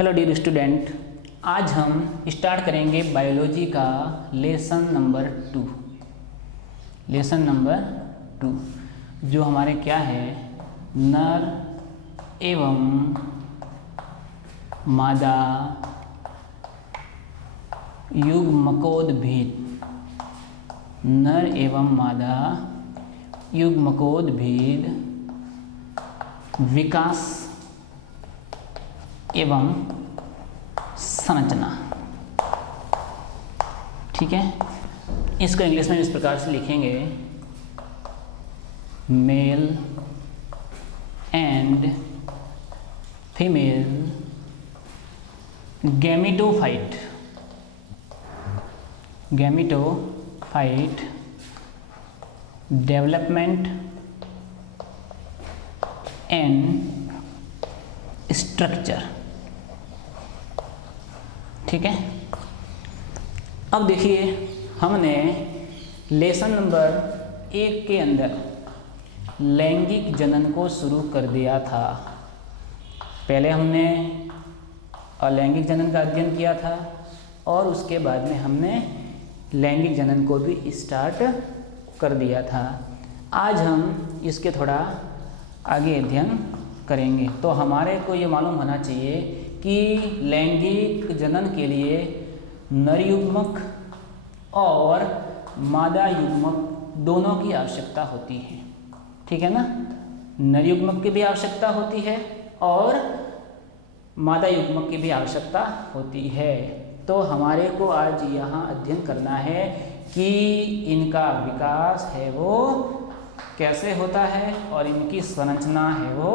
Hello dear student, आज हम start करेंगे बायोलॉजी का लेसन नंबर 2। लेसन नंबर 2 जो हमारे क्या है, नर एवं मादा युग्मकोद्भिद। नर एवं मादा युग्मकोद्भिद विकास एवं संरचना। ठीक है, इसको इंग्लिश में इस प्रकार से लिखेंगे, male and female gametophyte development and structure. ठीक है, अब देखिए हमने लेसन नंबर 1 के अंदर लैंगिक जनन को शुरू कर दिया था। पहले हमने अलैंगिक जनन का अध्ययन किया था और उसके बाद में हमने लैंगिक जनन को भी स्टार्ट कर दिया था। आज हम इसके थोड़ा आगे अध्ययन करेंगे। तो हमारे को ये मालूम होना चाहिए कि लैंगिक जनन के लिए नर युग्मक और मादा युग्मक दोनों की आवश्यकता होती है। ठीक है ना, नर युग्मक की भी आवश्यकता होती है और मादा युग्मक की भी आवश्यकता होती है। तो हमारे को आज यहाँ अध्ययन करना है कि इनका विकास है वो कैसे होता है और इनकी संरचना है वो,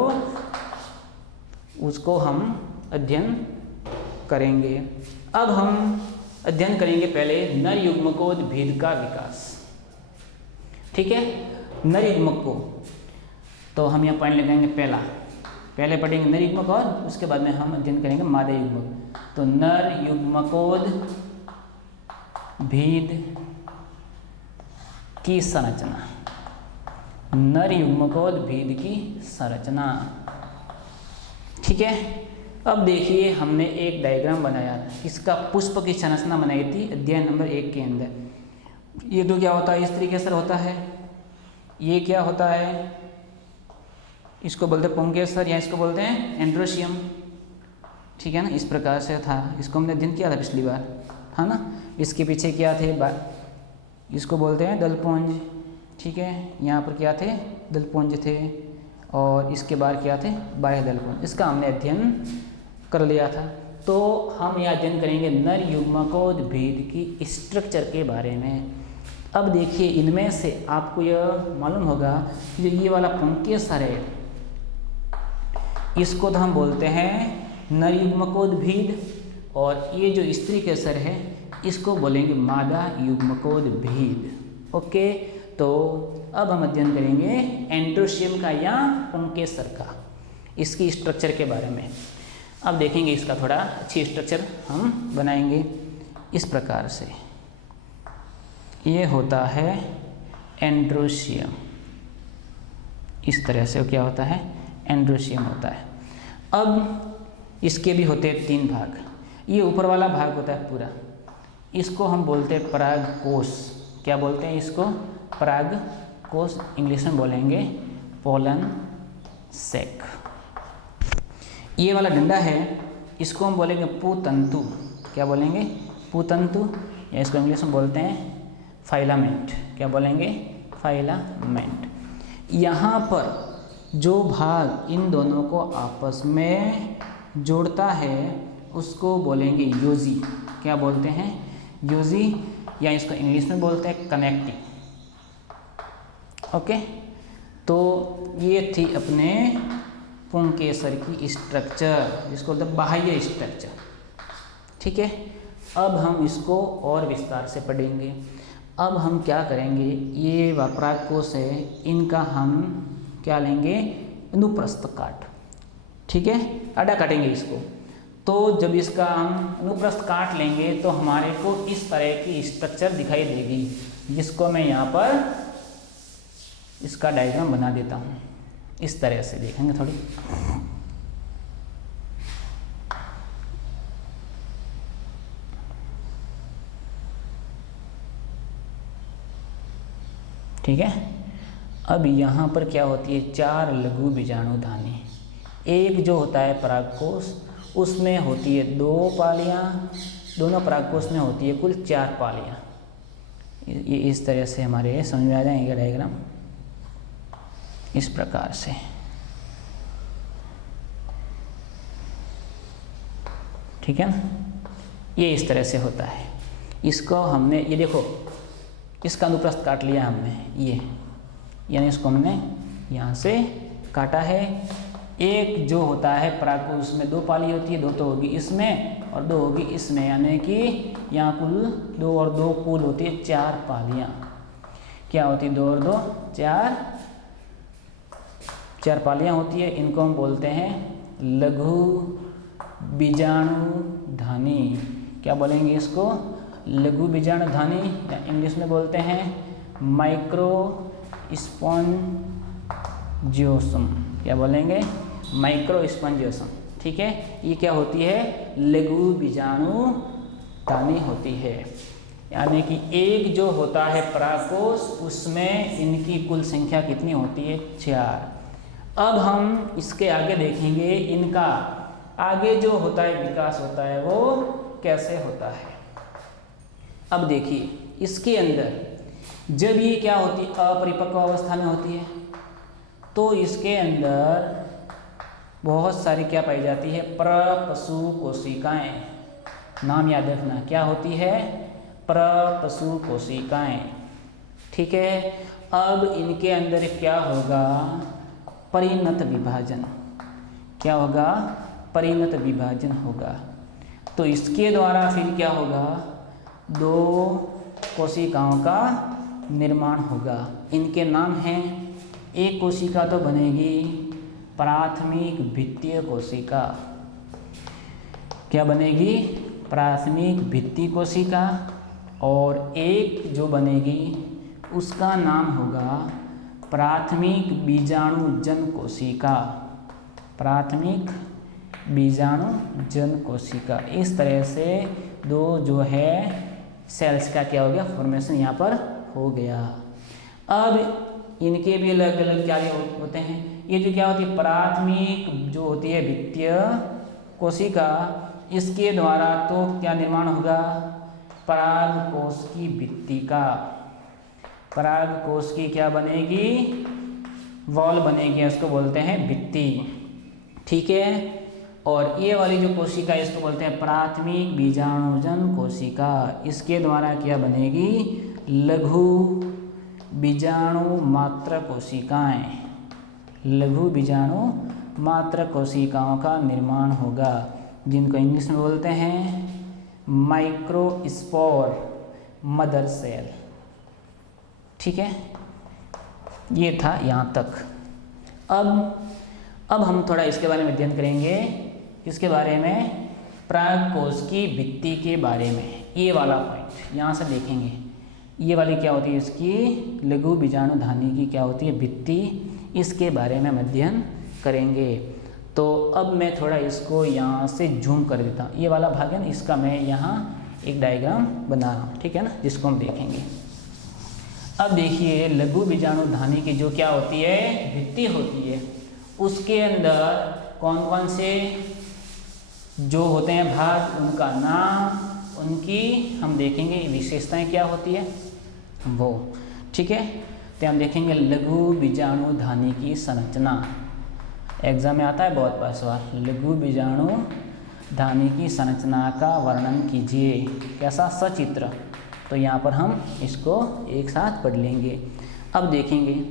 उसको हम अध्ययन करेंगे। अब हम अध्ययन करेंगे पहले नर युग्मकोद्भिद का विकास। ठीक है, नर युग्मक को तो हम यहाँ पॉइंट लगाएंगे। पहले पढ़ेंगे नर युग्मक और उसके बाद में हम अध्ययन करेंगे मादा युग्मक। तो नर युग्मकोद्भिद की संरचना, नर युग्मकोद्भिद की संरचना। ठीक है, अब देखिए हमने एक डायग्राम बनाया, इसका पुष्प की संरचना बनाई थी अध्याय नंबर 1 के अंदर। ये तो क्या होता है, इस तरीके से होता है। ये क्या होता है, इसको बोलते हैं पुंकेसर या इसको बोलते हैं एंड्रोशियम। ठीक है ना, इस प्रकार से था। इसको हमने अध्ययन किया था पिछली बार, है ना। इसके पीछे क्या थे, इसको बोलते हैं दलपुंज। ठीक है, यहाँ पर क्या थे, दलपुंज थे और इसके बाहर क्या थे, बाह्य दलपुंज। इसका हमने अध्ययन कर लिया था। तो हम यह अध्ययन करेंगे नर युग्मकोद्भिद की स्ट्रक्चर के बारे में। अब देखिए इनमें से आपको यह मालूम होगा कि जो ये वाला पुंकेसर है, इसको तो हम बोलते हैं नर युग्मकोद्भिद, और ये जो स्त्री केसर है इसको बोलेंगे मादा युग्मकोद्भिद। ओके, तो अब हम अध्ययन करेंगे एंड्रोशियम का या पुंकेसर का, इसकी स्ट्रक्चर के बारे में। अब देखेंगे इसका थोड़ा अच्छी स्ट्रक्चर हम बनाएंगे इस प्रकार से। ये होता है एंड्रोशियम, इस तरह से क्या होता है, एंड्रोशियम होता है। अब इसके भी होते हैं 3 भाग। ये ऊपर वाला भाग होता है पूरा, इसको हम बोलते हैं परागकोश। क्या बोलते हैं इसको, परागकोश। इंग्लिश में बोलेंगे पोलन सेक। ये वाला डंडा है, इसको हम बोलेंगे पुतंतु। क्या बोलेंगे, पुतंतु, या इसको इंग्लिश में बोलते हैं फाइलामेंट। क्या बोलेंगे, फाइलामेंट। यहाँ पर जो भाग इन दोनों को आपस में जोड़ता है उसको बोलेंगे योजी। क्या बोलते हैं, योजी, या इसको इंग्लिश में बोलते हैं कनेक्टिंग। ओके, तो ये थी अपने पुंकेसर की स्ट्रक्चर, जिसको बोलते हैं बाह्य स्ट्रक्चर। ठीक है, अब हम इसको और विस्तार से पढ़ेंगे। अब हम क्या करेंगे, ये परागकोश है, इनका हम क्या लेंगे, अनुप्रस्थ काट। ठीक है, आड़ा काटेंगे इसको। तो जब इसका हम अनुप्रस्थ काट लेंगे तो हमारे को इस तरह की स्ट्रक्चर दिखाई देगी, जिसको मैं यहाँ पर इसका डायग्राम बना देता हूँ। इस तरह से देखेंगे थोड़ी। ठीक है। अब यहाँ पर क्या होती है, 4 लघु बीजाणुधानी। एक जो होता है परागकोश, उसमें होती है 2 पालियाँ, दोनों परागकोश में होती है कुल 4 पालियाँ। ये इस तरह से हमारे समझ में आ जाएंगे डायग्राम, इस प्रकार से। ठीक है ना, ये इस तरह से होता है। इसको हमने, ये देखो, इसका अनुप्रस्थ काट लिया हमने, ये यानी इसको हमने यहाँ से काटा है। एक जो होता है परागकोश, उसमें 2 पाली होती है, 2 तो होगी इसमें और 2 होगी इसमें, यानी कि यहाँ कुल 2 और 2 कुल होती है 4 पालियाँ। क्या होती है, 2 और 2 4 पालियाँ होती है। इनको हम बोलते हैं लघु बीजाणुधानी। क्या बोलेंगे इसको, लघु बीजाणुधानी, या इंग्लिश में बोलते हैं माइक्रो स्पॉन्जियोसम। क्या बोलेंगे, माइक्रो स्पॉन्जियोसम। ठीक है, ये क्या होती है, लघु बीजाणुधानी होती है। यानी कि एक जो होता है परागकोश, उसमें इनकी कुल संख्या कितनी होती है, 4। अब हम इसके आगे देखेंगे, इनका आगे जो होता है विकास होता है वो कैसे होता है। अब देखिए, इसके अंदर जब ये क्या होती है, अपरिपक्व अवस्था में होती है, तो इसके अंदर बहुत सारी क्या पाई जाती है, प्रपशु कोशिकाएं। नाम याद रखना, क्या होती है, प्रपशु कोशिकाएं। ठीक है। अब इनके अंदर क्या होगा, परिणत विभाजन। क्या होगा, परिणत विभाजन होगा। तो इसके द्वारा फिर क्या होगा, 2 कोशिकाओं का निर्माण होगा। इनके नाम हैं, एक कोशिका तो बनेगी प्राथमिक भित्तीय कोशिका। क्या बनेगी, प्राथमिक भित्तीय कोशिका। और एक जो बनेगी उसका नाम होगा प्राथमिक बीजाणुजन कोशिका। प्राथमिक बीजाणुजन कोशिका। इस तरह से 2 जो है सेल्स का क्या हो गया, फॉर्मेशन यहाँ पर हो गया। अब इनके भी अलग अलग क्या होते हैं। ये जो क्या होती है, प्राथमिक जो होती है भित्तीय कोशिका, इसके द्वारा तो क्या निर्माण होगा, परागकोश की भित्ति का। परागकोश की क्या बनेगी, वॉल बनेगी, उसको बोलते हैं भित्ति। ठीक है। और ये वाली जो कोशिका है इसको बोलते हैं प्राथमिक बीजाणुजन कोशिका। इसके द्वारा क्या बनेगी, लघु बीजाणु मात्र कोशिकाएं। लघु बीजाणु मात्र कोशिकाओं का निर्माण होगा, जिनको इंग्लिश में बोलते हैं माइक्रोस्पोर मदर सेल। ठीक है, ये था यहाँ तक। अब हम थोड़ा इसके बारे में अध्ययन करेंगे, इसके बारे में, परागकोश की भित्ति के बारे में। ये वाला पॉइंट यहाँ से देखेंगे, ये वाली क्या होती है, इसकी लघु बीजाणुधानी की क्या होती है, भित्ति। इसके बारे में हम अध्ययन करेंगे। तो अब मैं थोड़ा इसको यहाँ से जूम कर देता हूँ। ये वाला भाग है ना, इसका मैं यहाँ एक डायग्राम बना रहा हूँ, ठीक है ना, जिसको हम देखेंगे। अब देखिए, लघु बीजाणुधानी की जो क्या होती है, भित्ति होती है, उसके अंदर कौन कौन से जो होते हैं भाग, उनका नाम, उनकी हम देखेंगे विशेषताएं क्या होती है वो। ठीक है, तो हम देखेंगे लघु बीजाणुधानी की संरचना। एग्जाम में आता है बहुत बार सवाल, लघु बीजाणुधानी की संरचना का वर्णन कीजिए। कैसा, सचित्र। तो यहाँ पर हम इसको एक साथ पढ़ लेंगे। अब देखेंगे,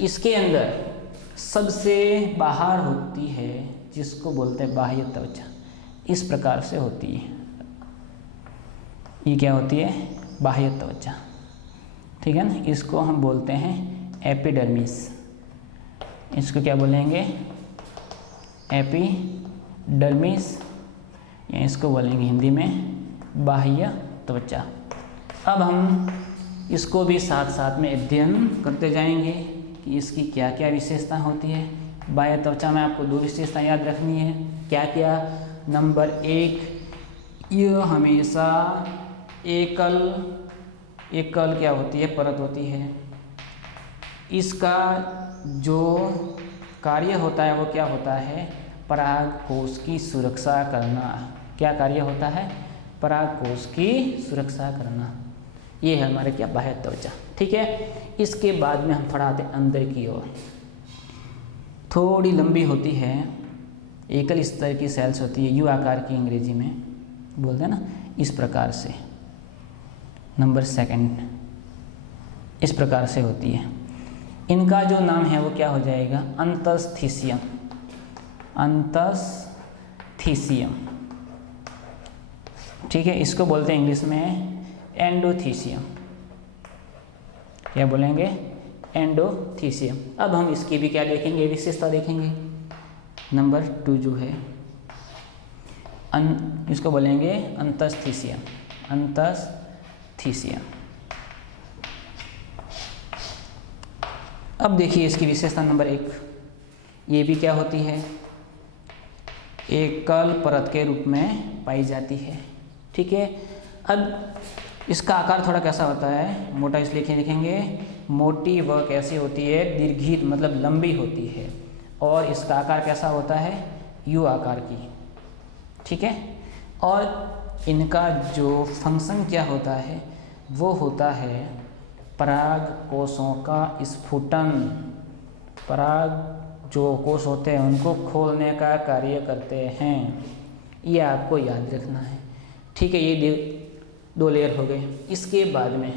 इसके अंदर सबसे बाहर होती है जिसको बोलते हैं बाह्य त्वचा। इस प्रकार से होती है, ये क्या होती है, बाह्य त्वचा। ठीक है ना, इसको हम बोलते हैं एपिडर्मिस। इसको क्या बोलेंगे, एपिडर्मिस, या इसको बोलेंगे हिंदी में बाह्य त्वचा। अब हम इसको भी साथ साथ में अध्ययन करते जाएंगे कि इसकी क्या क्या विशेषता होती है। बाह्य त्वचा में आपको 2 विशेषता याद रखनी है। क्या क्या, नंबर 1, यह हमेशा एकल क्या होती है, परत होती है। इसका जो कार्य होता है वो क्या होता है, परागकोश की सुरक्षा करना। क्या कार्य होता है, परागकोश की सुरक्षा करना। ये है हमारे क्या, बाह्य त्वचा। ठीक है, इसके बाद में हम थोड़ा आते हैं अंदर की ओर। थोड़ी लंबी होती है, एकल स्तर की सेल्स होती है, यू आकार की अंग्रेजी में बोलते हैं ना, इस प्रकार से। नंबर 2 इस प्रकार से होती है। इनका जो नाम है वो क्या हो जाएगा, अंतस्थीसियम। अंतस्थीसियम, ठीक है। इसको बोलते हैं इंग्लिश में एंडोथीसियम। क्या बोलेंगे, एंडोथीसियम। अब हम इसकी भी क्या देखेंगे, विशेषता देखेंगे। नंबर 2 जो है इसको बोलेंगे अंतस्थीसियम। अंतस्थीसियम। अब देखिए इसकी विशेषता नंबर 1, ये भी क्या होती है, एकल परत के रूप में पाई जाती है। ठीक है, अब इसका आकार थोड़ा कैसा होता है, मोटा इसलिए लिखेंगे, मोटी व कैसी होती है, दीर्घित मतलब लंबी होती है। और इसका आकार कैसा होता है, यू आकार की। ठीक है, और इनका जो फंक्शन क्या होता है, वो होता है पराग कोशों का स्फुटन। पराग जो कोश होते हैं उनको खोलने का कार्य करते हैं, ये आपको याद रखना है। ठीक है, ये 2 लेयर हो गए। इसके बाद में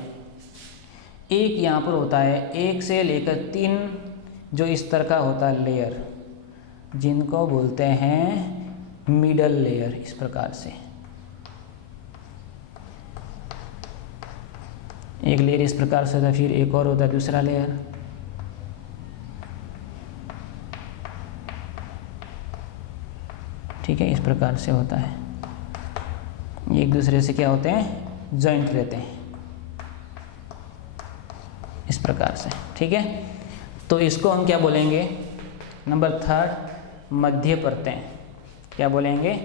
एक यहाँ पर होता है 1 से लेकर 3 जो इस तरह का होता है लेयर, जिनको बोलते हैं मिडल लेयर। इस प्रकार से एक लेयर इस प्रकार से होता है, फिर एक और होता है दूसरा लेयर। ठीक है, इस प्रकार से होता है, एक दूसरे से क्या होते हैं, जॉइंट रहते हैं इस प्रकार से। ठीक है, तो इसको हम क्या बोलेंगे, नंबर 3 मध्य परतें। क्या बोलेंगे,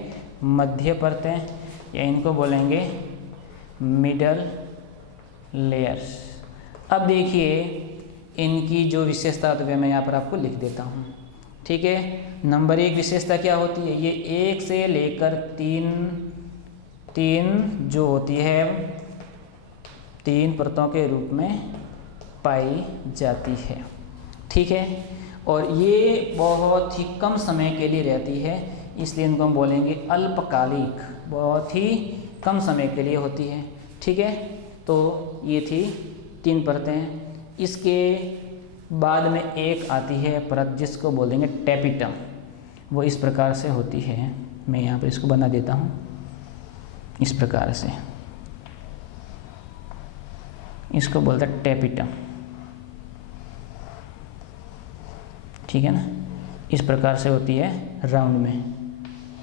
मध्य परतें, या इनको बोलेंगे मिडल लेयर्स। अब देखिए इनकी जो विशेषता तो मैं यहाँ पर आपको लिख देता हूँ। ठीक है, नंबर 1 विशेषता क्या होती है, ये 1 से लेकर 3 जो होती है 3 परतों के रूप में पाई जाती है। ठीक है, और ये बहुत ही कम समय के लिए रहती है, इसलिए इनको हम बोलेंगे अल्पकालिक, बहुत ही कम समय के लिए होती है। ठीक है, तो ये थी 3 परतें। इसके बाद में एक आती है परत जिसको बोलेंगे टेपिटम, वो इस प्रकार से होती है। मैं यहाँ पर इसको बना देता हूँ इस प्रकार से, इसको बोलते हैं टेपिटम। ठीक है ना, इस प्रकार से होती है राउंड में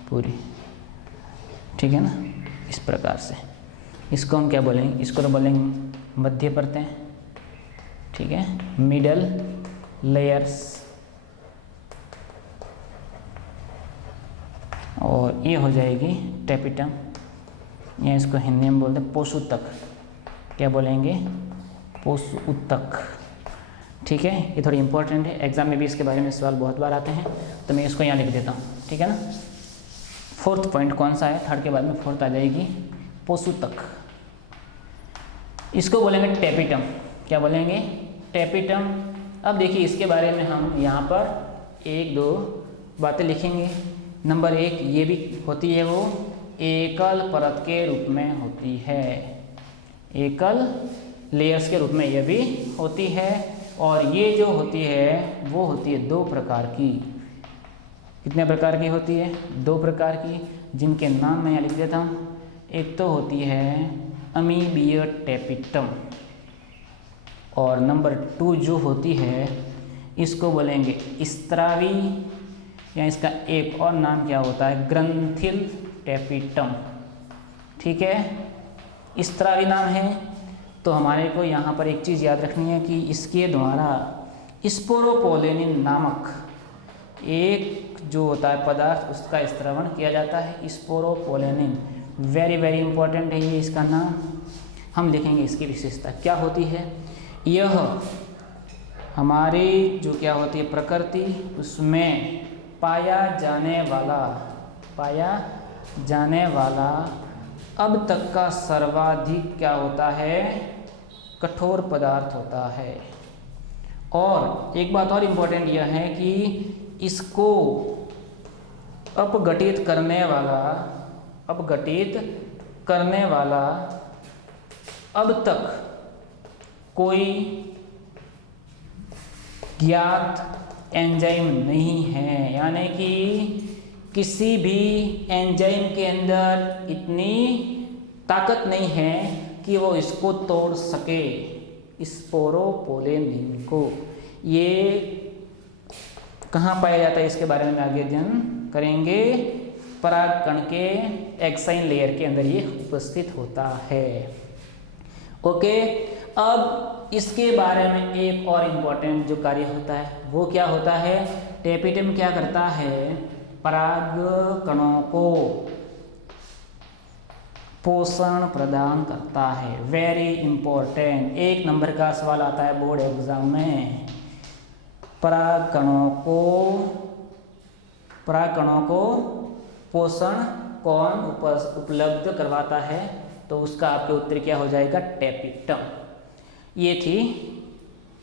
पूरी। ठीक है ना, इस प्रकार से। इसको हम क्या बोलेंगे, इसको तो बोलेंगे मध्य परतें। ठीक है, मिडल लेयर्स। और ये हो जाएगी टेपिटम, या इसको हिंदी में बोलते हैं पोषूतक। क्या बोलेंगे, पोषूतक। ठीक है, ये थोड़ी इंपॉर्टेंट है, एग्जाम में भी इसके बारे में सवाल बहुत बार आते हैं, तो मैं इसको यहाँ लिख देता हूँ। ठीक है ना, 4th पॉइंट कौन सा है, 3rd के बाद में 4th आ जाएगी पोषूतक। इसको बोलेंगे टेपिटम। क्या बोलेंगे, टेपिटम। अब देखिए इसके बारे में हम यहाँ पर 1-2 बातें लिखेंगे। नंबर 1, ये भी होती है वो एकल परत के रूप में होती है, एकल लेयर्स के रूप में ये भी होती है। और ये जो होती है वो होती है 2 प्रकार की। कितने प्रकार की होती है, 2 प्रकार की, जिनके नाम मैं यहाँ लिख देता हूँ। एक तो होती है अमीबिय टेपिटम, और नंबर 2 जो होती है इसको बोलेंगे स्त्रावी, या इसका एक और नाम क्या होता है, ग्रंथिल टेपिटम। ठीक है, स्त्रावी नाम है। तो हमारे को यहाँ पर एक चीज़ याद रखनी है कि इसके द्वारा स्पोरोपोलेनिन नामक एक जो होता है पदार्थ, उसका स्त्रवण किया जाता है, स्पोरोपोलेनिन। वेरी वेरी इंपॉर्टेंट है ये, इसका नाम हम लिखेंगे। इसकी विशेषता क्या होती है, यह हमारी जो क्या होती है प्रकृति, उसमें पाया जाने वाला अब तक का सर्वाधिक क्या होता है, कठोर पदार्थ होता है। और एक बात और इम्पोर्टेंट यह है कि इसको अपघटित करने वाला अब तक कोई ज्ञात एंजाइम नहीं है, यानी कि किसी भी एंजाइम के अंदर इतनी ताकत नहीं है कि वो इसको तोड़ सके, स्पोरोपोलेनिन को। ये कहाँ पाया जाता है, इसके बारे में आगे अध्ययन करेंगे। परागकण के एक्साइन लेयर के अंदर ये उपस्थित होता है। ओके, अब इसके बारे में एक और इम्पोर्टेंट जो कार्य होता है वो क्या होता है, टेपिटम क्या करता है, परागकणों को पोषण प्रदान करता है। वेरी इंपॉर्टेंट, 1 नंबर का सवाल आता है बोर्ड एग्जाम में। परागकणों को पोषण कौन उपलब्ध करवाता है, तो उसका आपके उत्तर क्या हो जाएगा, टेपिटम। ये थी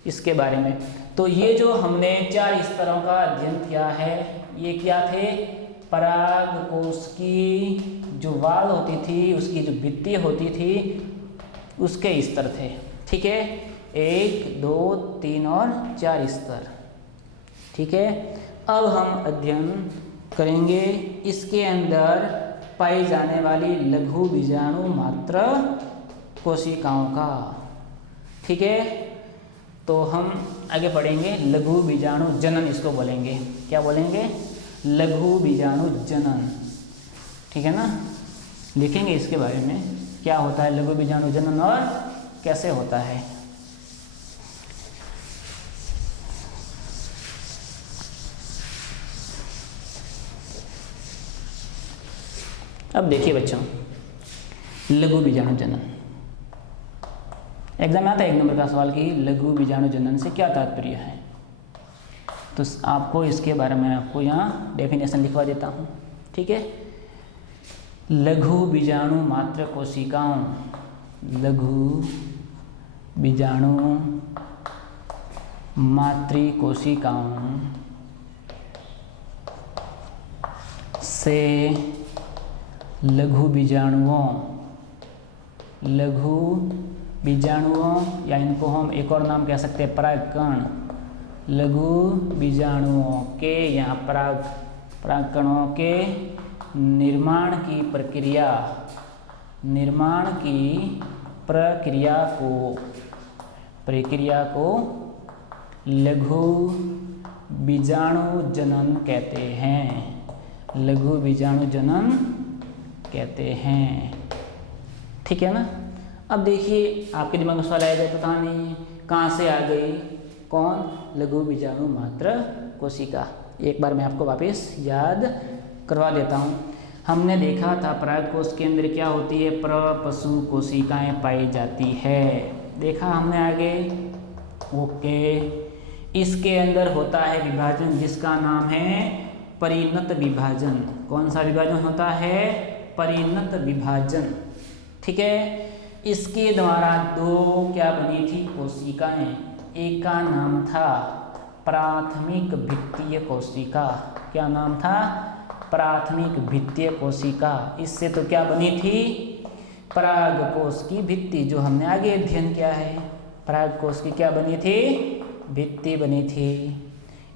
इसके बारे में। तो ये जो हमने 4 स्तरों का अध्ययन किया है, ये क्या थे, परागकोश की जो वाल होती थी, उसकी जो भित्ति होती थी, उसके स्तर थे। ठीक है, 1, 2, 3 और 4 स्तर। ठीक है, अब हम अध्ययन करेंगे इसके अंदर पाई जाने वाली लघु बीजाणु मात्र कोशिकाओं का। ठीक है, तो हम आगे पढ़ेंगे लघु बीजाणु जनन, इसको बोलेंगे, क्या बोलेंगे, लघु बीजाणु जनन। ठीक है ना, लिखेंगे इसके बारे में क्या होता है लघु बीजाणु जनन और कैसे होता है। अब देखिए बच्चों, लघु बीजाणु जनन, एग्जाम में आता है 1 नंबर का सवाल कि लघु बीजाणु जनन से क्या तात्पर्य है। तो आपको इसके बारे में आपको यहाँ डेफिनेशन लिखवा देता हूँ। ठीक है, लघु बीजाणु मात्र कोशिकाओं, लघु बीजाणु मातृ कोशिकाओं से लघु बीजाणुओं या इनको हम एक और नाम कह सकते हैं परागकण, लघु बीजाणुओं के या परागकणों के निर्माण की प्रक्रिया को लघु बीजाणु जनन कहते हैं, लघु बीजाणु जनन कहते हैं। ठीक है ना। अब देखिए आपके दिमाग में सवाल आएगा, पता नहीं कहाँ से आ गई, कौन, लघु बीजाणु मात्र कोशिका। एक बार मैं आपको वापस याद करवा देता हूँ। हमने देखा था परागकोश के अंदर क्या होती है, प्रपशु कोशिकाएं पाई जाती है, देखा हमने आगे। ओके, इसके अंदर होता है विभाजन जिसका नाम है परिणत विभाजन। कौन सा विभाजन होता है, परिणत विभाजन। ठीक है, इसके द्वारा 2 क्या बनी थी कोशिकाएं, एक का नाम था प्राथमिक भित्तीय कोशिका, क्या नाम था, प्राथमिक भित्तीय कोशिका। इससे तो क्या बनी थी, परागकोश की भित्ति, जो हमने आगे अध्ययन किया है। परागकोश की क्या बनी थी, भित्ति बनी थी।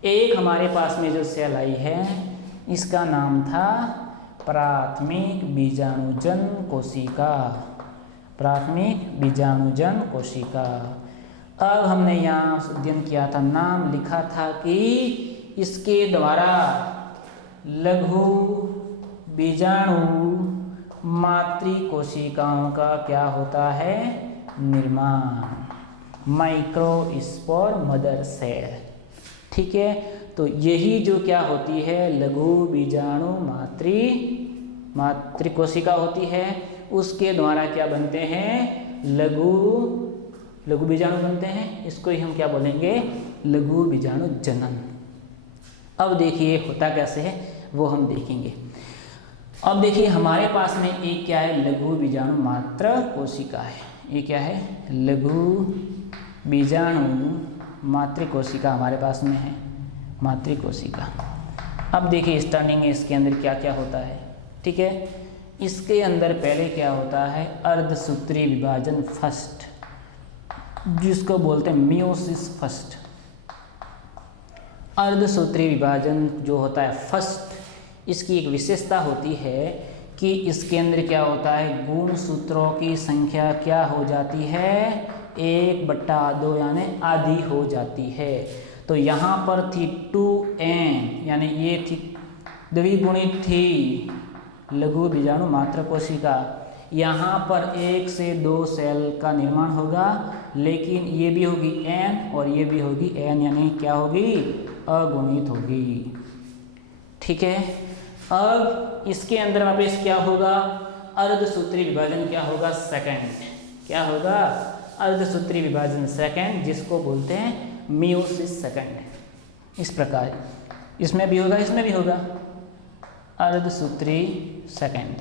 एक हमारे पास में जो सेल आई है, इसका नाम था प्राथमिक बीजाणुजन कोशिका, प्राथमिक बीजाणुजन कोशिका। अब हमने यहाँ अध्ययन किया था, नाम लिखा था कि इसके द्वारा लघु बीजाणु मातृ कोशिकाओं का क्या होता है, निर्माण, माइक्रोस्पोर मदर सेल। ठीक है, तो यही जो क्या होती है लघु बीजाणु मातृ कोशिका होती है, उसके द्वारा क्या बनते हैं, लघु बीजाणु बनते हैं। इसको ही हम क्या बोलेंगे, लघु बीजाणु जनन। अब देखिए होता कैसे है वो हम देखेंगे। अब देखिए हमारे पास में एक क्या है, लघु बीजाणु मात्र कोशिका है। ये क्या है, लघु बीजाणु मातृ कोशिका हमारे पास में है, मातृ कोशिका। अब देखिए स्टार्टिंग में इसके अंदर क्या क्या होता है, ठीक है। इसके अंदर पहले क्या होता है, अर्धसूत्री विभाजन फर्स्ट, जिसको बोलते हैं मियोसिस फर्स्ट। अर्धसूत्री विभाजन जो होता है फर्स्ट, इसकी एक विशेषता होती है कि इसके अंदर क्या होता है, गुणसूत्रों की संख्या क्या हो जाती है, 1/2 यानी आधी हो जाती है। तो यहाँ पर थी 2n, यानी ये थी द्विगुणित थी लघु बीजाणु मात्र कोशिका। यहाँ पर 1 से 2 सेल का निर्माण होगा, लेकिन ये भी होगी n और ये भी होगी n, यानी क्या होगी, अगुणित होगी, ठीक है। अब इसके अंदर वापस क्या होगा, अर्धसूत्री विभाजन क्या होगा, सेकंड, क्या होगा, अर्धसूत्री विभाजन सेकंड, जिसको बोलते हैं मियोसिस सेकंड। इस प्रकार इसमें भी होगा, इसमें भी होगा अर्धसूत्री सेकंड,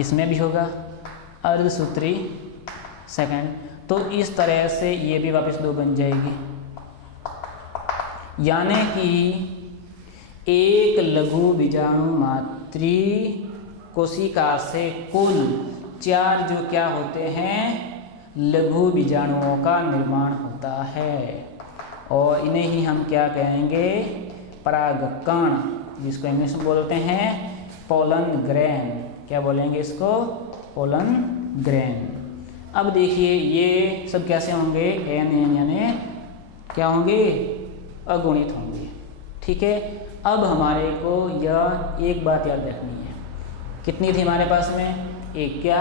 इसमें भी होगा अर्धसूत्री सेकंड। तो इस तरह से ये भी वापस 2 बन जाएगी, यानी कि एक लघु बीजाणु मातृ कोशिका से कुल 4 जो क्या होते हैं, लघु बीजाणुओं का निर्माण होता है, और इन्हें ही हम क्या कहेंगे, परागकण, जिसको इंग्लिश में बोलते हैं पोलन ग्रेन। क्या बोलेंगे इसको, पोलन ग्रेन। अब देखिए ये सब कैसे होंगे, n यानी क्या होंगे, अगुणित होंगे, ठीक है। अब हमारे को यह एक बात याद रखनी है, कितनी थी हमारे पास में, एक क्या,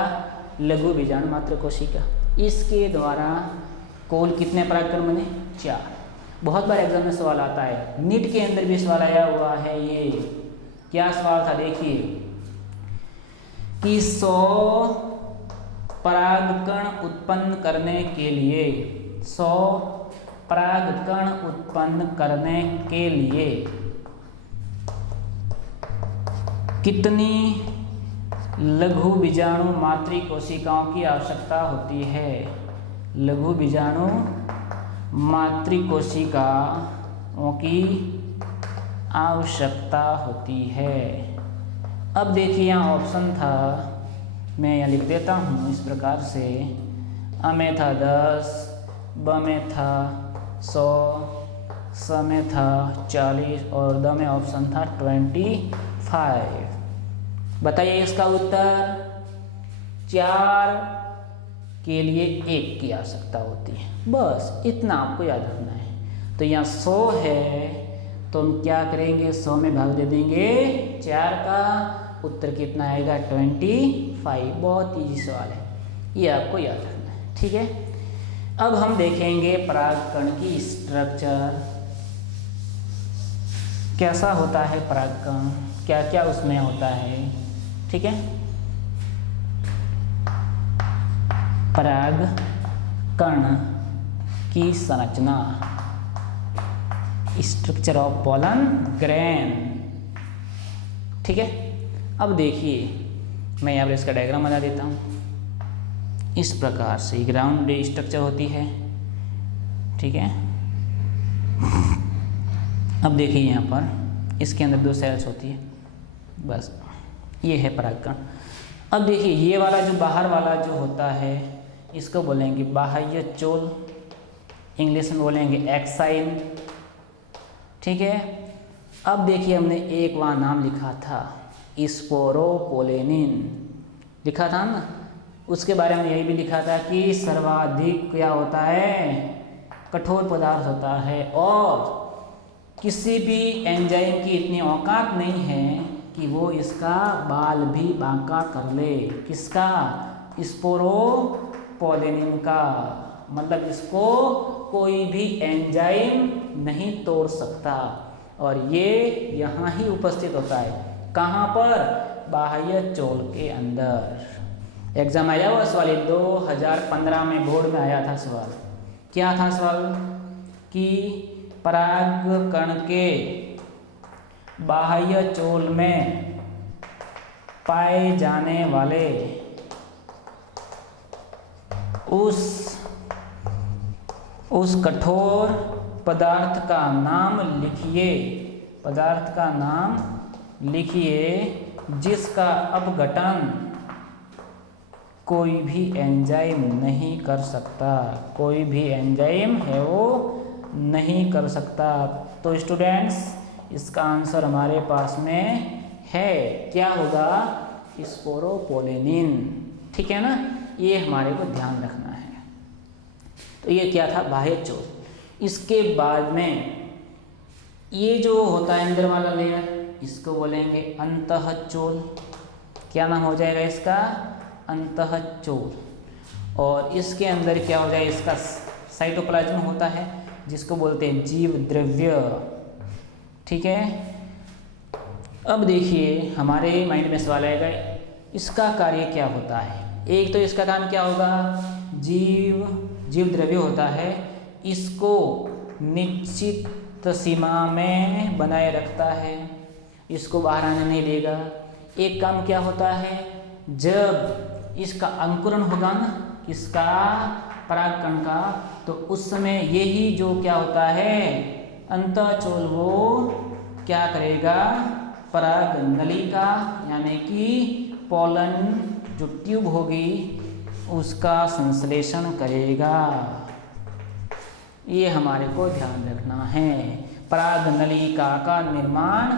लघु बीजाणु मात्र कोशिका, इसके द्वारा कुल कितने परागकण बने, 4। बहुत बार एग्जाम में सवाल आता है, नीट के अंदर भी सवाल आया हुआ है। ये क्या सवाल था, देखिए कि 100 परागकण उत्पन्न करने के लिए, 100 परागकण उत्पन्न करने के लिए कितनी लघु बीजाणु मातृ कोशिकाओं की आवश्यकता होती है, लघु बीजाणु मातृ कोशिकाओं की आवश्यकता होती है। अब देखिए यहाँ ऑप्शन था, मैं यहाँ लिख देता हूँ इस प्रकार से, अ में था 10, ब में था 100, स में था 40 और द में ऑप्शन था 25। बताइए इसका उत्तर, 4 के लिए 1 की आवश्यकता होती है, बस इतना आपको याद रखना है। तो यहाँ 100 है, तो हम क्या करेंगे, 100 में भाग दे देंगे 4 का, उत्तर कितना आएगा, 25। बहुत ईजी सवाल है, ये आपको याद रखना है, ठीक है। अब हम देखेंगे परागकण की स्ट्रक्चर, कैसा होता है परागकण, क्या क्या उसमें होता है, ठीक है। परागकण की संरचना, स्ट्रक्चर ऑफ पोलन ग्रेन, ठीक है। अब देखिए मैं यहाँ पर इसका डायग्राम बना देता हूँ। इस प्रकार से ग्राउंड स्ट्रक्चर होती है, ठीक है। अब देखिए यहाँ पर इसके अंदर 2 सेल्स होती है, बस ये है परागकण। अब देखिए ये वाला जो बाहर वाला जो होता है, इसको बोलेंगे बाह्य चोल, इंग्लिश में बोलेंगे एक्साइन, ठीक है। अब देखिए हमने एक वहाँ नाम लिखा था, स्पोरोपोलेनिन लिखा था ना, उसके बारे में यही भी लिखा था कि सर्वाधिक क्या होता है, कठोर पदार्थ होता है, और किसी भी एंजाइम की इतनी औकात नहीं है कि वो इसका बाल भी बांका कर ले। किसका, स्पोरोपोलेनिन का, मतलब इसको कोई भी एंजाइम नहीं तोड़ सकता, और ये यहाँ ही उपस्थित होता है, कहाँ पर, बाह्य चोल के अंदर। एग्जाम आया हुआ सवाल 2015 में बोर्ड में आया था सवाल, क्या था सवाल कि परागकण के बाह्य चोल में पाए जाने वाले उस कठोर पदार्थ का नाम लिखिए, पदार्थ का नाम लिखिए जिसका अपघटन कोई भी एंजाइम नहीं कर सकता, कोई भी एंजाइम है वो नहीं कर सकता। तो स्टूडेंट्स इसका आंसर हमारे पास में है, क्या होगा? स्पोरोपोलेनिन। ठीक है ना, ये हमारे को ध्यान रखना है। तो ये क्या था? बाह्य चोल। इसके बाद में ये जो होता है अंदर वाला लेयर, इसको बोलेंगे अंतःचोल। क्या नाम हो जाएगा इसका? अंतःचोल। और इसके अंदर क्या हो जाए? इसका साइटोप्लाज्म होता है जिसको बोलते हैं जीव द्रव्य। ठीक है, अब देखिए हमारे माइंड में सवाल आएगा इसका कार्य क्या होता है। एक तो इसका काम क्या होगा? जीव द्रव्य होता है, इसको निश्चित सीमा में बनाए रखता है, इसको बाहर आने नहीं देगा। एक काम क्या होता है? जब इसका अंकुरण होगा ना, इसका परागकण का, तो उस समय यही जो क्या होता है अंतःचोल, वो क्या करेगा? पराग नलिका यानी कि पोलन जो ट्यूब होगी उसका संश्लेषण करेगा। ये हमारे को ध्यान रखना है। पराग नलिका का निर्माण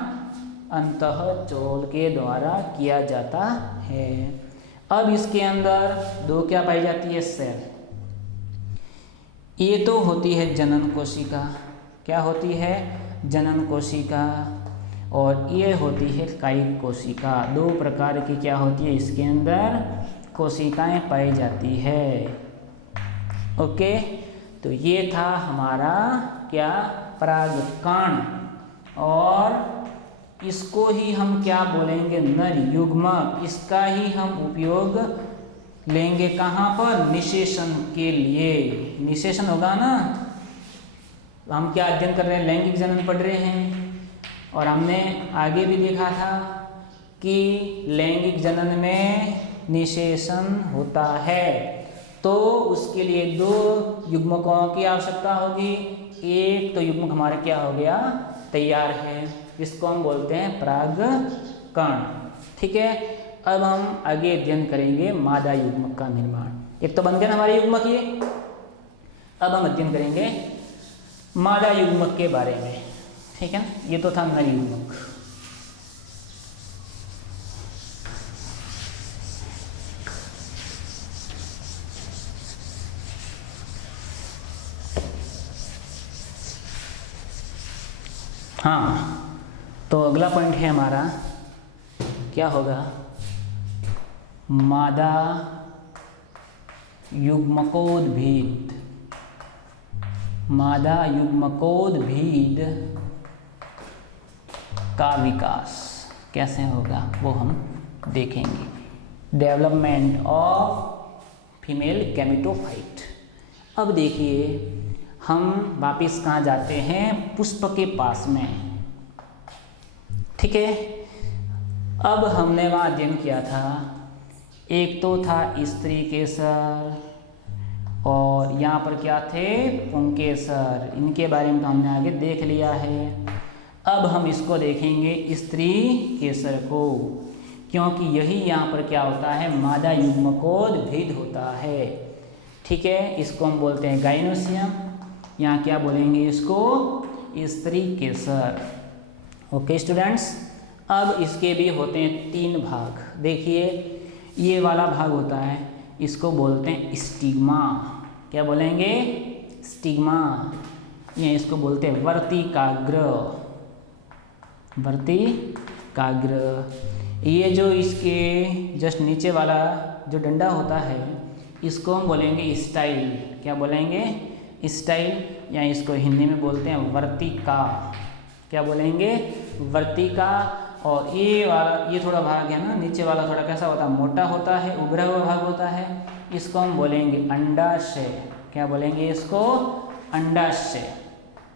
अंतःचोल के द्वारा किया जाता है। अब इसके अंदर दो क्या पाई जाती है? सेल। ये तो होती है जनन कोशिका। क्या होती है? जनन कोशिका। और ये होती है कायिक कोशिका। दो प्रकार की क्या होती है इसके अंदर? कोशिकाएं पाई जाती है। ओके, तो ये था हमारा क्या? परागकण। और इसको ही हम क्या बोलेंगे? नर युग्मक। इसका ही हम उपयोग लेंगे कहाँ पर? निषेचन के लिए। निषेचन होगा ना, हम क्या अध्ययन कर रहे हैं? लैंगिक जनन पढ़ रहे हैं। और हमने आगे भी देखा था कि लैंगिक जनन में निषेचन होता है, तो उसके लिए दो युग्मकों की आवश्यकता होगी। एक तो युग्मक हमारा क्या हो गया? तैयार है, इसको हम बोलते हैं परागकण। ठीक है, अब हम आगे अध्ययन करेंगे मादा युग्मक का निर्माण। एक तो बन गया ना हमारे युग्मक ये। अब हम अध्ययन करेंगे मादा युग्मक के बारे में। ठीक है, ये तो था नर युग्मक। हाँ, तो अगला पॉइंट है हमारा, क्या होगा? मादा युग्मकोद्भिद। मादा युग्मकोद्भिद का विकास कैसे होगा वो हम देखेंगे। Development of female gametophyte. अब देखिए हम वापिस कहाँ जाते हैं? पुष्प के पास में। ठीक है, अब हमने वहाँ अध्ययन किया था, एक तो था स्त्री केसर और यहाँ पर क्या थे? पुंकेसर। इनके बारे में तो हमने आगे देख लिया है। अब हम इसको देखेंगे स्त्री केसर को, क्योंकि यही यहाँ पर क्या होता है? मादा युग्मकोद्भिद होता है। ठीक है, इसको हम बोलते हैं गाइनोसियम। यहाँ क्या बोलेंगे इसको? स्त्री केसर। ओके स्टूडेंट्स, अब इसके भी होते हैं तीन भाग। देखिए ये वाला भाग होता है, इसको बोलते हैं स्टिग्मा। क्या बोलेंगे? स्टिग्मा। या इसको बोलते हैं वर्तिकाग्र। वर्तिकाग्र। ये जो इसके जस्ट नीचे वाला जो डंडा होता है, इसको हम बोलेंगे स्टाइल। क्या बोलेंगे? स्टाइल। या इसको हिंदी में बोलते हैं वर्तिका। क्या बोलेंगे? वर्तिका। और ये वाला, ये थोड़ा भाग है ना, नीचे वाला थोड़ा कैसा होता है? मोटा होता है, उभरा हुआ भाग होता है। इसको हम बोलेंगे अंडाशय। क्या बोलेंगे इसको? अंडाशय।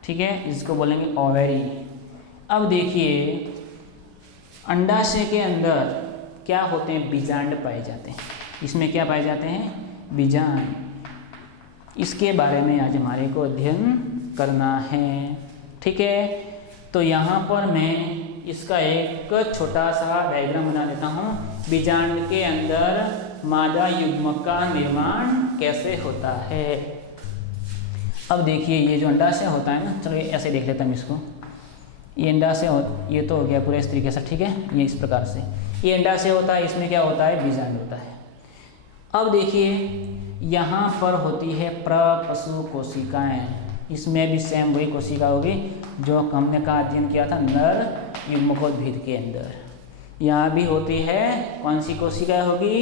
ठीक है, इसको बोलेंगे ओवेरी। अब देखिए अंडाशय के अंदर क्या होते हैं, बीजांड पाए जाते हैं। इसमें क्या पाए जाते हैं, बीजांड। इसके बारे में आज हमारे को अध्ययन करना है। ठीक है, तो यहाँ पर मैं इसका एक छोटा सा डायग्राम बना देता हूँ। बीजांड के अंदर मादा युग्मक का निर्माण कैसे होता है। अब देखिए ये जो अंडाशय होता है ना, चलो ये ऐसे देख लेता हूँ इसको। ये अंडाशय ये तो हो गया पूरे इस तरीके से, ठीक है, ये इस प्रकार से ये अंडाशय होता है। इसमें क्या होता है, बीजांड होता है। अब देखिए यहाँ पर होती है प्रपशु कोशिकाएं। इसमें भी सेम वही कोशिका होगी जो हमने का अध्ययन किया था नर युग्मकोद्भिद के अंदर। यहाँ भी होती है, कौन सी कोशिकाएं होगी,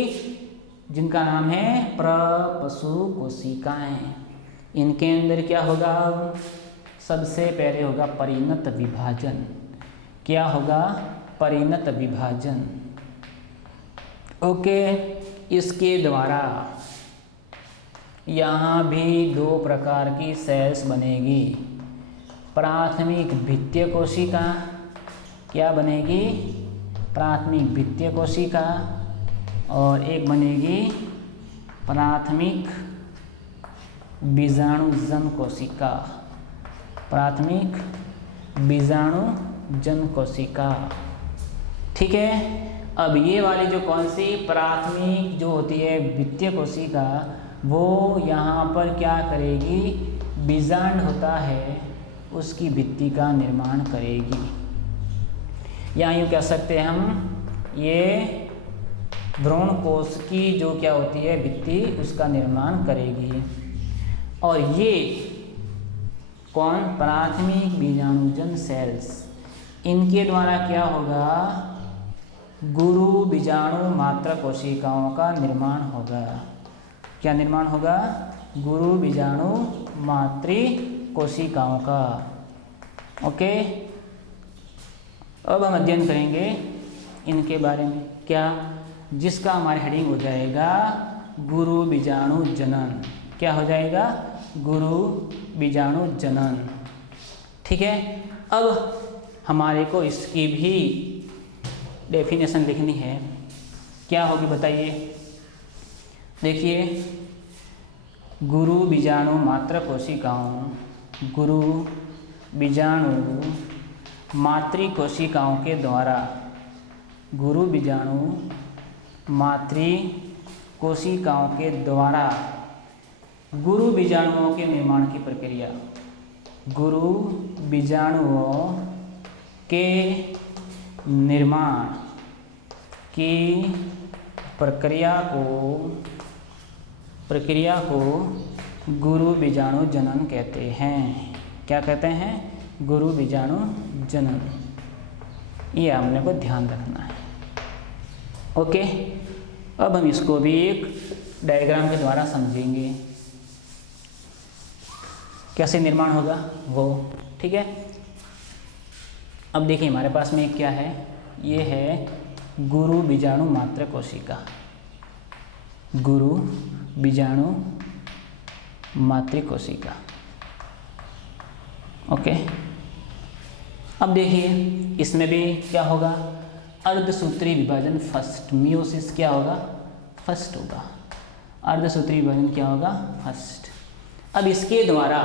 जिनका नाम है प्रपशु कोशिकाएं। इनके अंदर क्या होगा, सबसे पहले होगा परिणत विभाजन। क्या होगा, परिणत विभाजन। ओके, इसके द्वारा यहाँ भी दो प्रकार की सेल्स बनेगी। प्राथमिक भित्तीय कोशिका, क्या बनेगी, प्राथमिक भित्तीय कोशिका, और एक बनेगी प्राथमिक बीजाणुजन कोशिका। प्राथमिक बीजाणुजन कोशिका, ठीक है। अब ये वाली जो कौन सी प्राथमिक जो होती है भित्तीय कोशिका, वो यहाँ पर क्या करेगी, बीजांड होता है उसकी भित्ति का निर्माण करेगी। या यूँ कह सकते हैं हम, ये भ्रूण कोश की जो क्या होती है भित्ति, उसका निर्माण करेगी। और ये कौन, प्राथमिक बीजाणुजन सेल्स, इनके द्वारा क्या होगा, गुरु बीजाणु मात्र कोशिकाओं का निर्माण होगा। क्या निर्माण होगा, गुरु बीजाणु मातृ कोशिकाओं का। ओके, अब हम अध्ययन करेंगे इनके बारे में, क्या, जिसका हमारे हेडिंग हो जाएगा गुरु बीजाणु जनन। क्या हो जाएगा, गुरु बीजाणु जनन। ठीक है, अब हमारे को इसकी भी डेफिनेशन लिखनी है। क्या होगी बताइए। देखिए, गुरु बीजाणु मात्र कोशिकाओं, गुरु बीजाणु मातृ कोशिकाओं के द्वारा, गुरु बीजाणु मातृ कोशिकाओं के द्वारा गुरु बीजाणुओं के निर्माण की प्रक्रिया, गुरु बीजाणुओं के निर्माण की प्रक्रिया को गुरु बीजाणु जनन कहते हैं। क्या कहते हैं, गुरु बीजाणु जनन। ये हमने को ध्यान रखना है। ओके, अब हम इसको भी एक डायग्राम के द्वारा समझेंगे, कैसे निर्माण होगा वो। ठीक है, अब देखिए हमारे पास में क्या है, ये है गुरु बीजाणु मात्र कोशिका, गुरु बीजाणु मातृ कोशिका। ओके, अब देखिए इसमें भी क्या होगा, अर्धसूत्री विभाजन फर्स्ट, मियोसिस क्या होगा, फर्स्ट होगा। अर्धसूत्री विभाजन क्या होगा, फर्स्ट। अब इसके द्वारा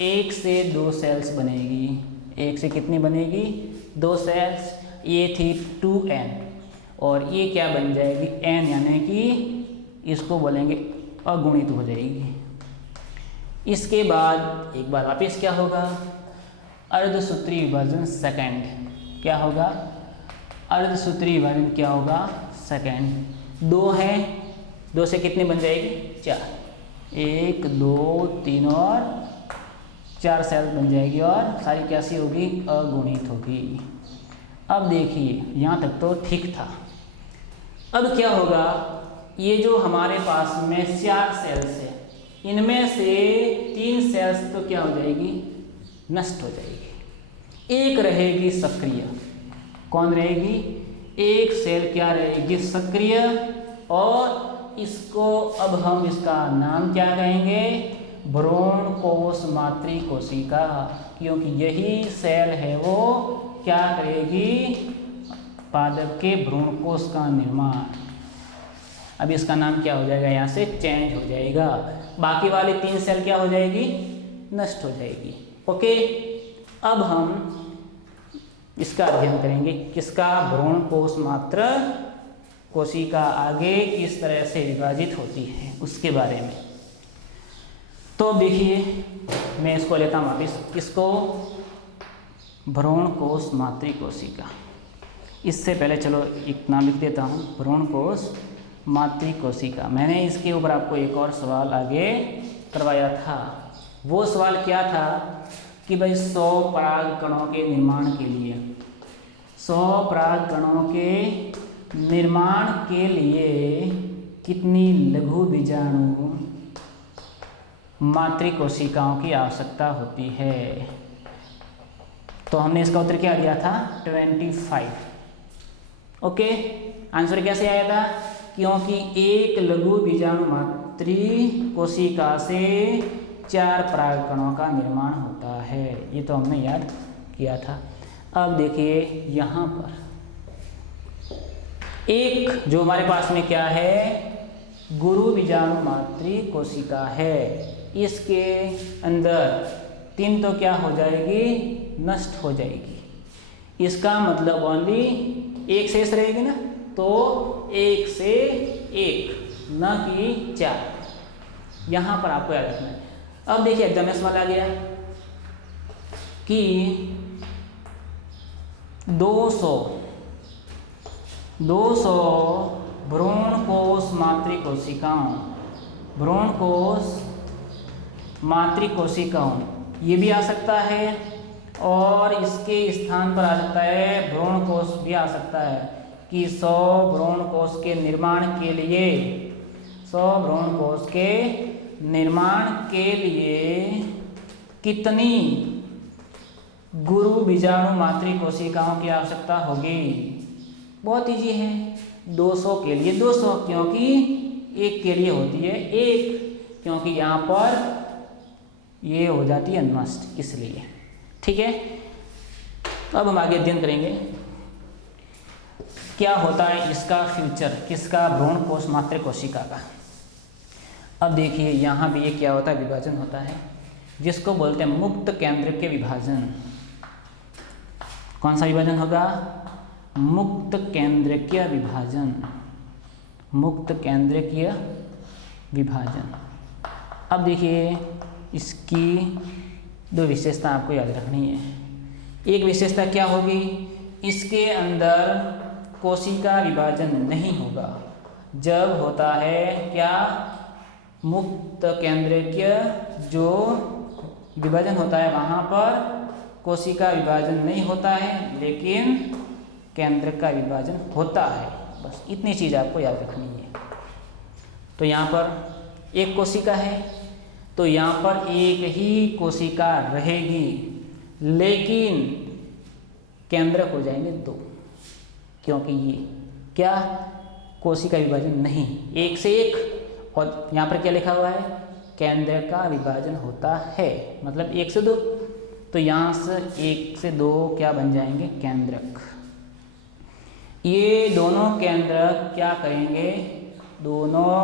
1 से 2 सेल्स बनेगी। 1 से कितनी बनेगी, 2 सेल्स। ये थी 2n और ये क्या बन जाएगी, n, यानी कि इसको बोलेंगे अगुणित हो जाएगी। इसके बाद एक बार वापस क्या होगा, अर्धसूत्री विभाजन सेकंड। क्या होगा, अर्धसूत्री विभाजन क्या होगा, सेकंड। 2 है, 2 से कितनी बन जाएगी, 4। 1 2 3 और 4 सेल बन जाएगी और सारी कैसी होगी, अगुणित होगी। अब देखिए यहाँ तक तो ठीक था। अब क्या होगा, ये जो हमारे पास में 4 सेल्स है, इनमें से 3 सेल्स तो क्या हो जाएगी, नष्ट हो जाएगी। एक रहेगी सक्रिय। कौन रहेगी, एक सेल क्या रहेगी, सक्रिय। और इसको अब हम इसका नाम क्या कहेंगे, भ्रूण कोश मातृ कोशिका, क्योंकि यही सेल है वो क्या करेगी, पादप के भ्रूण कोश का निर्माण। अब इसका नाम क्या हो जाएगा, यहाँ से चेंज हो जाएगा, बाकी वाली 3 सेल क्या हो जाएगी, नष्ट हो जाएगी। ओके, अब हम इसका अध्ययन करेंगे, किसका, भ्रूण कोश मात्र कोशिका आगे किस तरह से विभाजित होती है उसके बारे में। तो देखिए मैं इसको लेता हूँ वापिस, किसको, भ्रूण कोश मातृ कोशिका। इससे पहले चलो एक नाम लिख देता हूँ, भ्रूण कोश मातृ कोशिका। मैंने इसके ऊपर आपको एक और सवाल आगे करवाया था। वो सवाल क्या था कि भाई 100 पराग कणों के निर्माण के लिए, 100 पराग कणों के निर्माण के लिए कितनी लघु बीजाणु मातृ कोशिकाओं की आवश्यकता होती है। तो हमने इसका उत्तर क्या दिया था, 25। ओके, आंसर कैसे आया था, क्योंकि एक लघु बीजाणु मातृ कोशिका से 4 परागकणों का निर्माण होता है। ये तो हमने याद किया था। अब देखिए यहाँ पर एक जो हमारे पास में क्या है, गुरु बीजाणु मातृ कोशिका है, इसके अंदर 3 तो क्या हो जाएगी, नष्ट हो जाएगी। इसका मतलब ओनली 1 शेष रहेगी ना, तो 1 से 1 न कि 4, यहाँ पर आपको याद रखना है। अब देखिए एग्जाम में सवाल आ गया कि 200 भ्रूण कोश मातृ कोशिकाओं, भ्रूण कोश मातृ कोशिकाओं, ये भी आ सकता है और इसके स्थान पर आ सकता है भ्रूण कोश भी आ सकता है कि 100 भ्रूण कोश के निर्माण के लिए, 100 भ्रूण कोश के निर्माण के लिए कितनी गुरु बीजाणु मातृ कोशिकाओं की आवश्यकता होगी। बहुत इजी है, 200 के लिए 200, क्योंकि 1 के लिए होती है 1, क्योंकि यहाँ पर ये हो जाती है नष्ट, इसलिए। ठीक है, अब हम आगे अध्ययन करेंगे क्या होता है इसका फ्यूचर, किसका, भ्रूण कोश मातृ कोशिका का। अब देखिए यहाँ भी ये क्या होता है, विभाजन होता है, जिसको बोलते हैं मुक्त केंद्रकीय विभाजन। कौन सा विभाजन होगा, मुक्त केंद्रकीय विभाजन, मुक्त केंद्रकीय विभाजन। अब देखिए इसकी 2 विशेषता आपको याद रखनी है। एक विशेषता क्या होगी, इसके अंदर कोशिका विभाजन नहीं होगा। जब होता है क्या, मुक्त केंद्रकीय जो विभाजन होता है वहाँ पर कोशिका विभाजन नहीं होता है, लेकिन केंद्रक का विभाजन होता है। बस इतनी चीज़ आपको याद रखनी है। तो यहाँ पर एक कोशिका है, तो यहाँ पर एक ही कोशिका रहेगी, लेकिन केंद्रक हो जाएंगे 2, क्योंकि ये क्या, कोशिका विभाजन नहीं, 1 से 1, और यहाँ पर क्या लिखा हुआ है, केंद्रक का विभाजन होता है, मतलब 1 से 2, तो यहाँ से 1 से 2 क्या बन जाएंगे, केंद्रक। ये दोनों केंद्रक क्या करेंगे, दोनों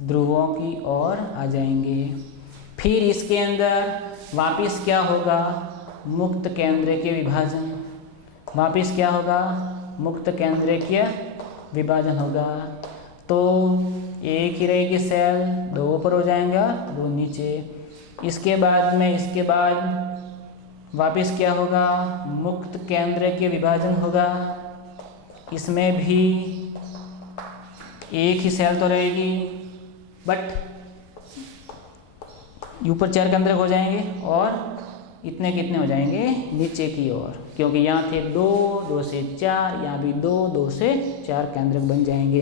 ध्रुवों की ओर आ जाएंगे। फिर इसके अंदर वापिस क्या होगा, मुक्त केंद्रकीय विभाजन, वापिस क्या होगा, मुक्त केंद्रकीय विभाजन होगा। तो एक ही रहेगी सेल, 2 ऊपर हो जाएगा, 2 नीचे। इसके बाद में, इसके बाद वापिस क्या होगा, मुक्त केंद्रकीय विभाजन होगा। इसमें भी एक ही सेल तो रहेगी, बट ऊपर 4 केंद्रक हो जाएंगे और इतने कितने हो जाएंगे नीचे की ओर, क्योंकि यहाँ थे 2, 2 से 4, यहाँ भी 2, 2 से 4 केंद्रक बन जाएंगे।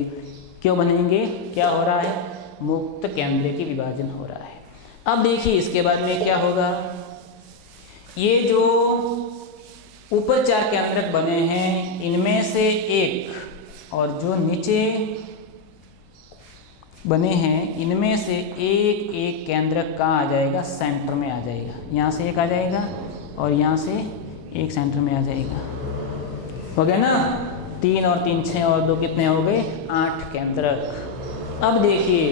क्यों बनेंगे, क्या हो रहा है, मुक्त केंद्रकीय विभाजन हो रहा है। अब देखिए इसके बाद में क्या होगा, ये जो ऊपर 4 केंद्रक बने हैं इनमें से एक, और जो नीचे बने हैं, इनमें से एक एक केंद्रक कहाँ आ जाएगा, सेंटर में आ जाएगा। यहाँ से एक आ जाएगा और यहाँ से एक सेंटर में आ जाएगा। हो गया ना, 3 और 3 6 और 2 कितने हो गए, 8 केंद्रक। अब देखिए,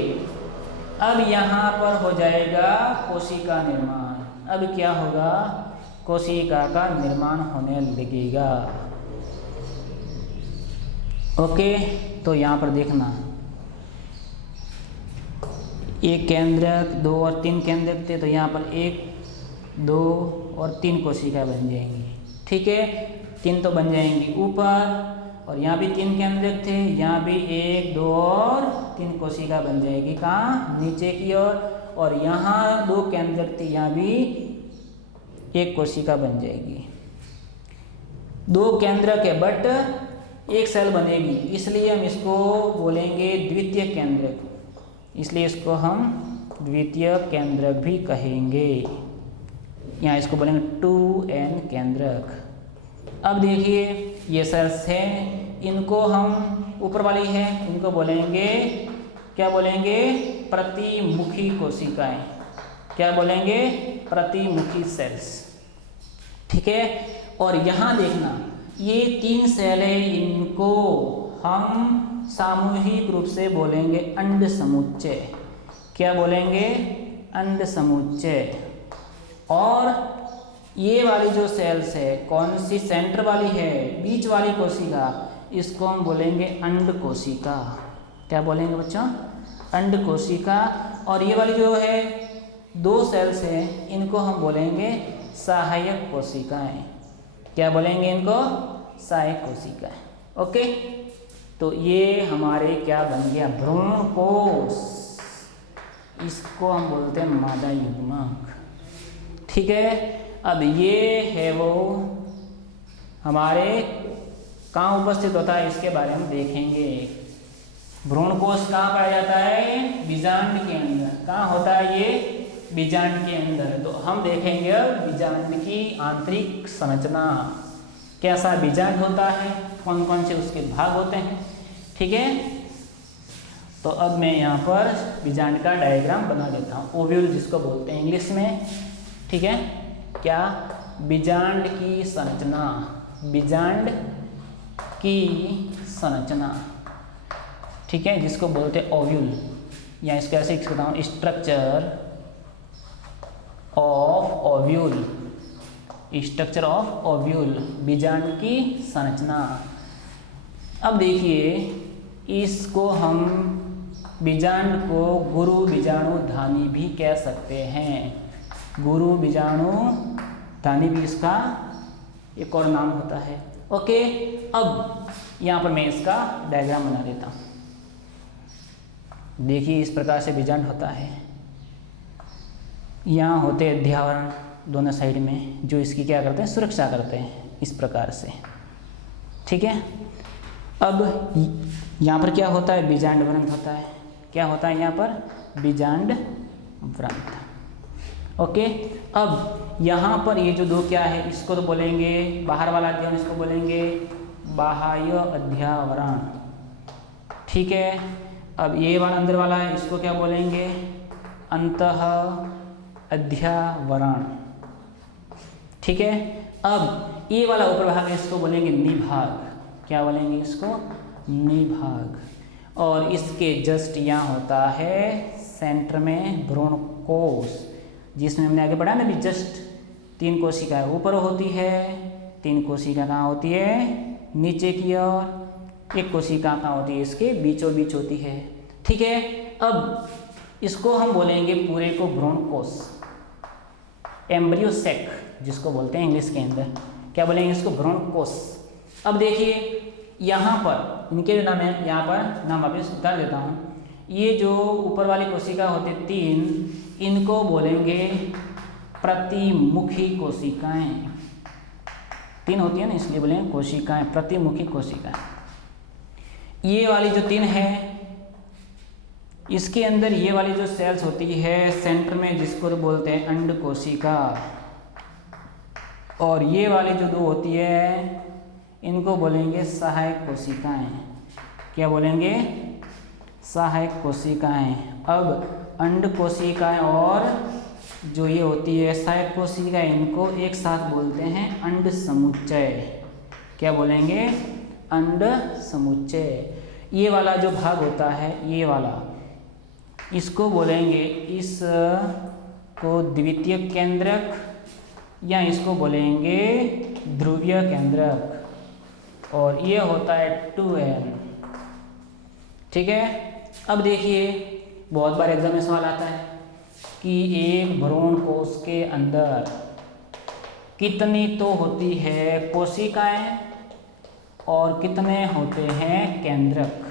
अब यहाँ पर हो जाएगा कोशिका निर्माण। अब क्या होगा, कोशिका का निर्माण होने लगेगा। ओके, तो यहाँ पर देखना, एक केंद्रक, 2 और 3 केंद्रक थे, तो यहाँ पर 1 2 और 3 कोशिका बन जाएंगी। ठीक है, 3 तो बन जाएंगी ऊपर, और यहाँ भी 3 केंद्रक थे, यहाँ भी 1 2 और 3 कोशिका बन जाएगी। कहाँ, नीचे की ओर। और यहाँ 2 केंद्रक थे, यहाँ भी 1 कोशिका बन जाएगी। 2 केंद्रक है बट एक सेल बनेगी, इसलिए हम इसको बोलेंगे द्वितीय केंद्रक, इसलिए इसको हम द्वितीय केंद्रक भी कहेंगे। यहाँ इसको बोलेंगे 2n केंद्रक। अब देखिए, ये सेल्स हैं, इनको हम, ऊपर वाली है, इनको बोलेंगे, क्या बोलेंगे, प्रतिमुखी कोशिकाएं। क्या बोलेंगे, प्रतिमुखी सेल्स। ठीक है, और यहाँ देखना, ये 3 सेल है, इनको हम सामूहिक रूप से बोलेंगे अंड समुच्चय। क्या बोलेंगे, अंड समुच्चय। और ये वाली जो सेल्स है, कौन सी, सेंटर वाली है, बीच वाली कोशिका, इसको हम बोलेंगे अंड कोशिका। क्या बोलेंगे बच्चों, अंड कोशिका। और ये वाली जो है 2 सेल्स है, इनको हम बोलेंगे सहायक कोशिकाएं। क्या बोलेंगे इनको, सहायक कोशिकाएं। ओके, तो ये हमारे क्या बन गया, भ्रूण कोश। इसको हम बोलते हैं मादा युग्मक। ठीक है, अब ये है वो हमारे कहाँ उपस्थित होता है, इसके बारे में देखेंगे। भ्रूण कोश कहाँ पाया जाता है, बीजांड के अंदर। कहाँ होता है ये, बीजांड के अंदर। तो हम देखेंगे बीजांड की आंतरिक संरचना, कैसा बीजांड होता है, कौन कौन से उसके भाग होते हैं। ठीक है, तो अब मैं यहाँ पर बीजांड का डायग्राम बना देता हूँ, ओव्यूल जिसको बोलते हैं इंग्लिश में। ठीक है, क्या, बीजांड की संरचना, बीजांड की संरचना। ठीक है, जिसको बोलते हैं ओव्यूल, या इसको ऐसे लिखता हूँ, structure of ovule, structure of ovule, बीजांड की संरचना। अब देखिए, इसको हम बीजांड को गुरु बीजाणुधानी भी कह सकते हैं। गुरु बीजाणुधानी भी इसका एक और नाम होता है। ओके, अब यहाँ पर मैं इसका डायग्राम बना देता हूँ। देखिए, इस प्रकार से बीजांड होता है। यहाँ होते हैं अध्यावरण दोनों साइड में, जो इसकी क्या करते हैं, सुरक्षा करते हैं, इस प्रकार से। ठीक है, अब यहाँ पर क्या होता है, बीजांड व्रंथ होता है। क्या होता है यहाँ पर, बीजांड व्रंथ। ओके, अब यहाँ पर ये जो 2 क्या है, इसको तो बोलेंगे बाहर वाला अध्ययन, इसको बोलेंगे बाह्य अध्यावरण। ठीक है, अब ये वाला अंदर वाला है, इसको क्या बोलेंगे, अंतः अध्यावरण। ठीक है, अब ये वाला ऊपर भाग है, इसको बोलेंगे निभाग। क्या बोलेंगे इसको, निभाग। और इसके जस्ट यहाँ होता है सेंटर में भ्रूण कोश, जिसमें हमने आगे बढ़ा ना भी, जस्ट 3 कोशिका ऊपर होती है, 3 कोशिका कहाँ होती है, नीचे की ओर, 1 कोशिका कहाँ होती है, इसके बीचों बीच होती है। ठीक है, अब इसको हम बोलेंगे पूरे को भ्रूण कोश, एम्ब्रियो सेक जिसको बोलते हैं इंग्लिश के अंदर। क्या बोलेंगे इसको, भ्रूण कोश। अब देखिए, यहाँ पर इनके जो नाम है, यहाँ पर नाम वापस उतार देता हूँ। ये जो ऊपर वाली कोशिका होती 3, इनको बोलेंगे प्रतिमुखी कोशिकाएं। 3 होती है ना, इसलिए बोलेंगे कोशिकाएं, प्रतिमुखी कोशिकाएं। ये वाली जो 3 है, इसके अंदर ये वाली जो सेल्स होती है सेंटर में, जिसको बोलते हैं अंड कोशिका। और ये वाली जो 2 होती है, इनको बोलेंगे सहायक कोशिकाएं। क्या बोलेंगे, सहायक कोशिकाएं। अब अंड कोशिकाएं और जो ये होती है सहायक कोशिकाएं, इनको एक साथ बोलते हैं अंड समुच्चय। क्या बोलेंगे? अंड समुच्चय। ये वाला जो भाग होता है, ये वाला, इसको बोलेंगे, इस को द्वितीयक केंद्रक या इसको बोलेंगे ध्रुवीय केंद्रक, और ये होता है 2n। ठीक है। अब देखिए, बहुत बार एग्जाम में सवाल आता है कि एक भ्रूण कोश के अंदर कितनी तो होती है कोशिकाएं और कितने होते हैं केंद्रक।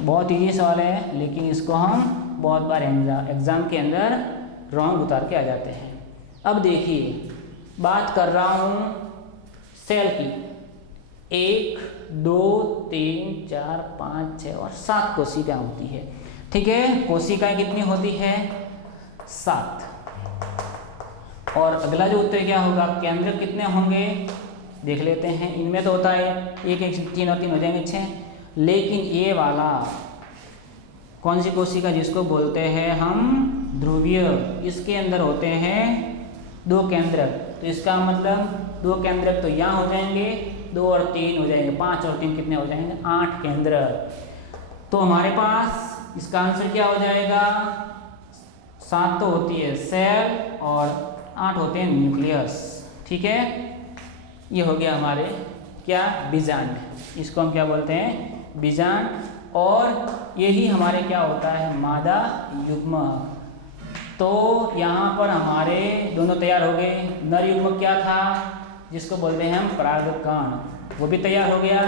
बहुत इजी सवाल है, लेकिन इसको हम बहुत बार एग्जाम के अंदर रॉन्ग उतार के आ जाते हैं। अब देखिए, बात कर रहा हूँ सेल की। 1 2 3 4 5 6 और 7 कोशिकाएं होती है। ठीक है। कोशिकाएं कितनी होती है? 7। और अगला जो उत्तर क्या होगा? केंद्र कितने होंगे? देख लेते हैं। इनमें तो होता है 1 1 3 और 3 हो जाएंगे 6, लेकिन ये वाला कौन सी कोशिका, जिसको बोलते हैं हम ध्रुवीय, इसके अंदर होते हैं 2 केंद्रक। तो इसका मतलब 2 केंद्रक तो यहाँ हो जाएंगे, 2 और 3 हो जाएंगे, 5 और 3 कितने हो जाएंगे? 8 केंद्रक। तो हमारे पास इसका आंसर क्या हो जाएगा? 7 तो होती है सेल और 8 होते हैं न्यूक्लियस। ठीक है। ये हो गया हमारे क्या? बीजांड। इसको हम क्या बोलते हैं? बीजांड। और यही हमारे क्या होता है? मादा युग्मक। तो यहाँ पर हमारे दोनों तैयार हो गए। नर युग्मक क्या था? जिसको बोलते हैं हम परागकण, वो भी तैयार हो गया,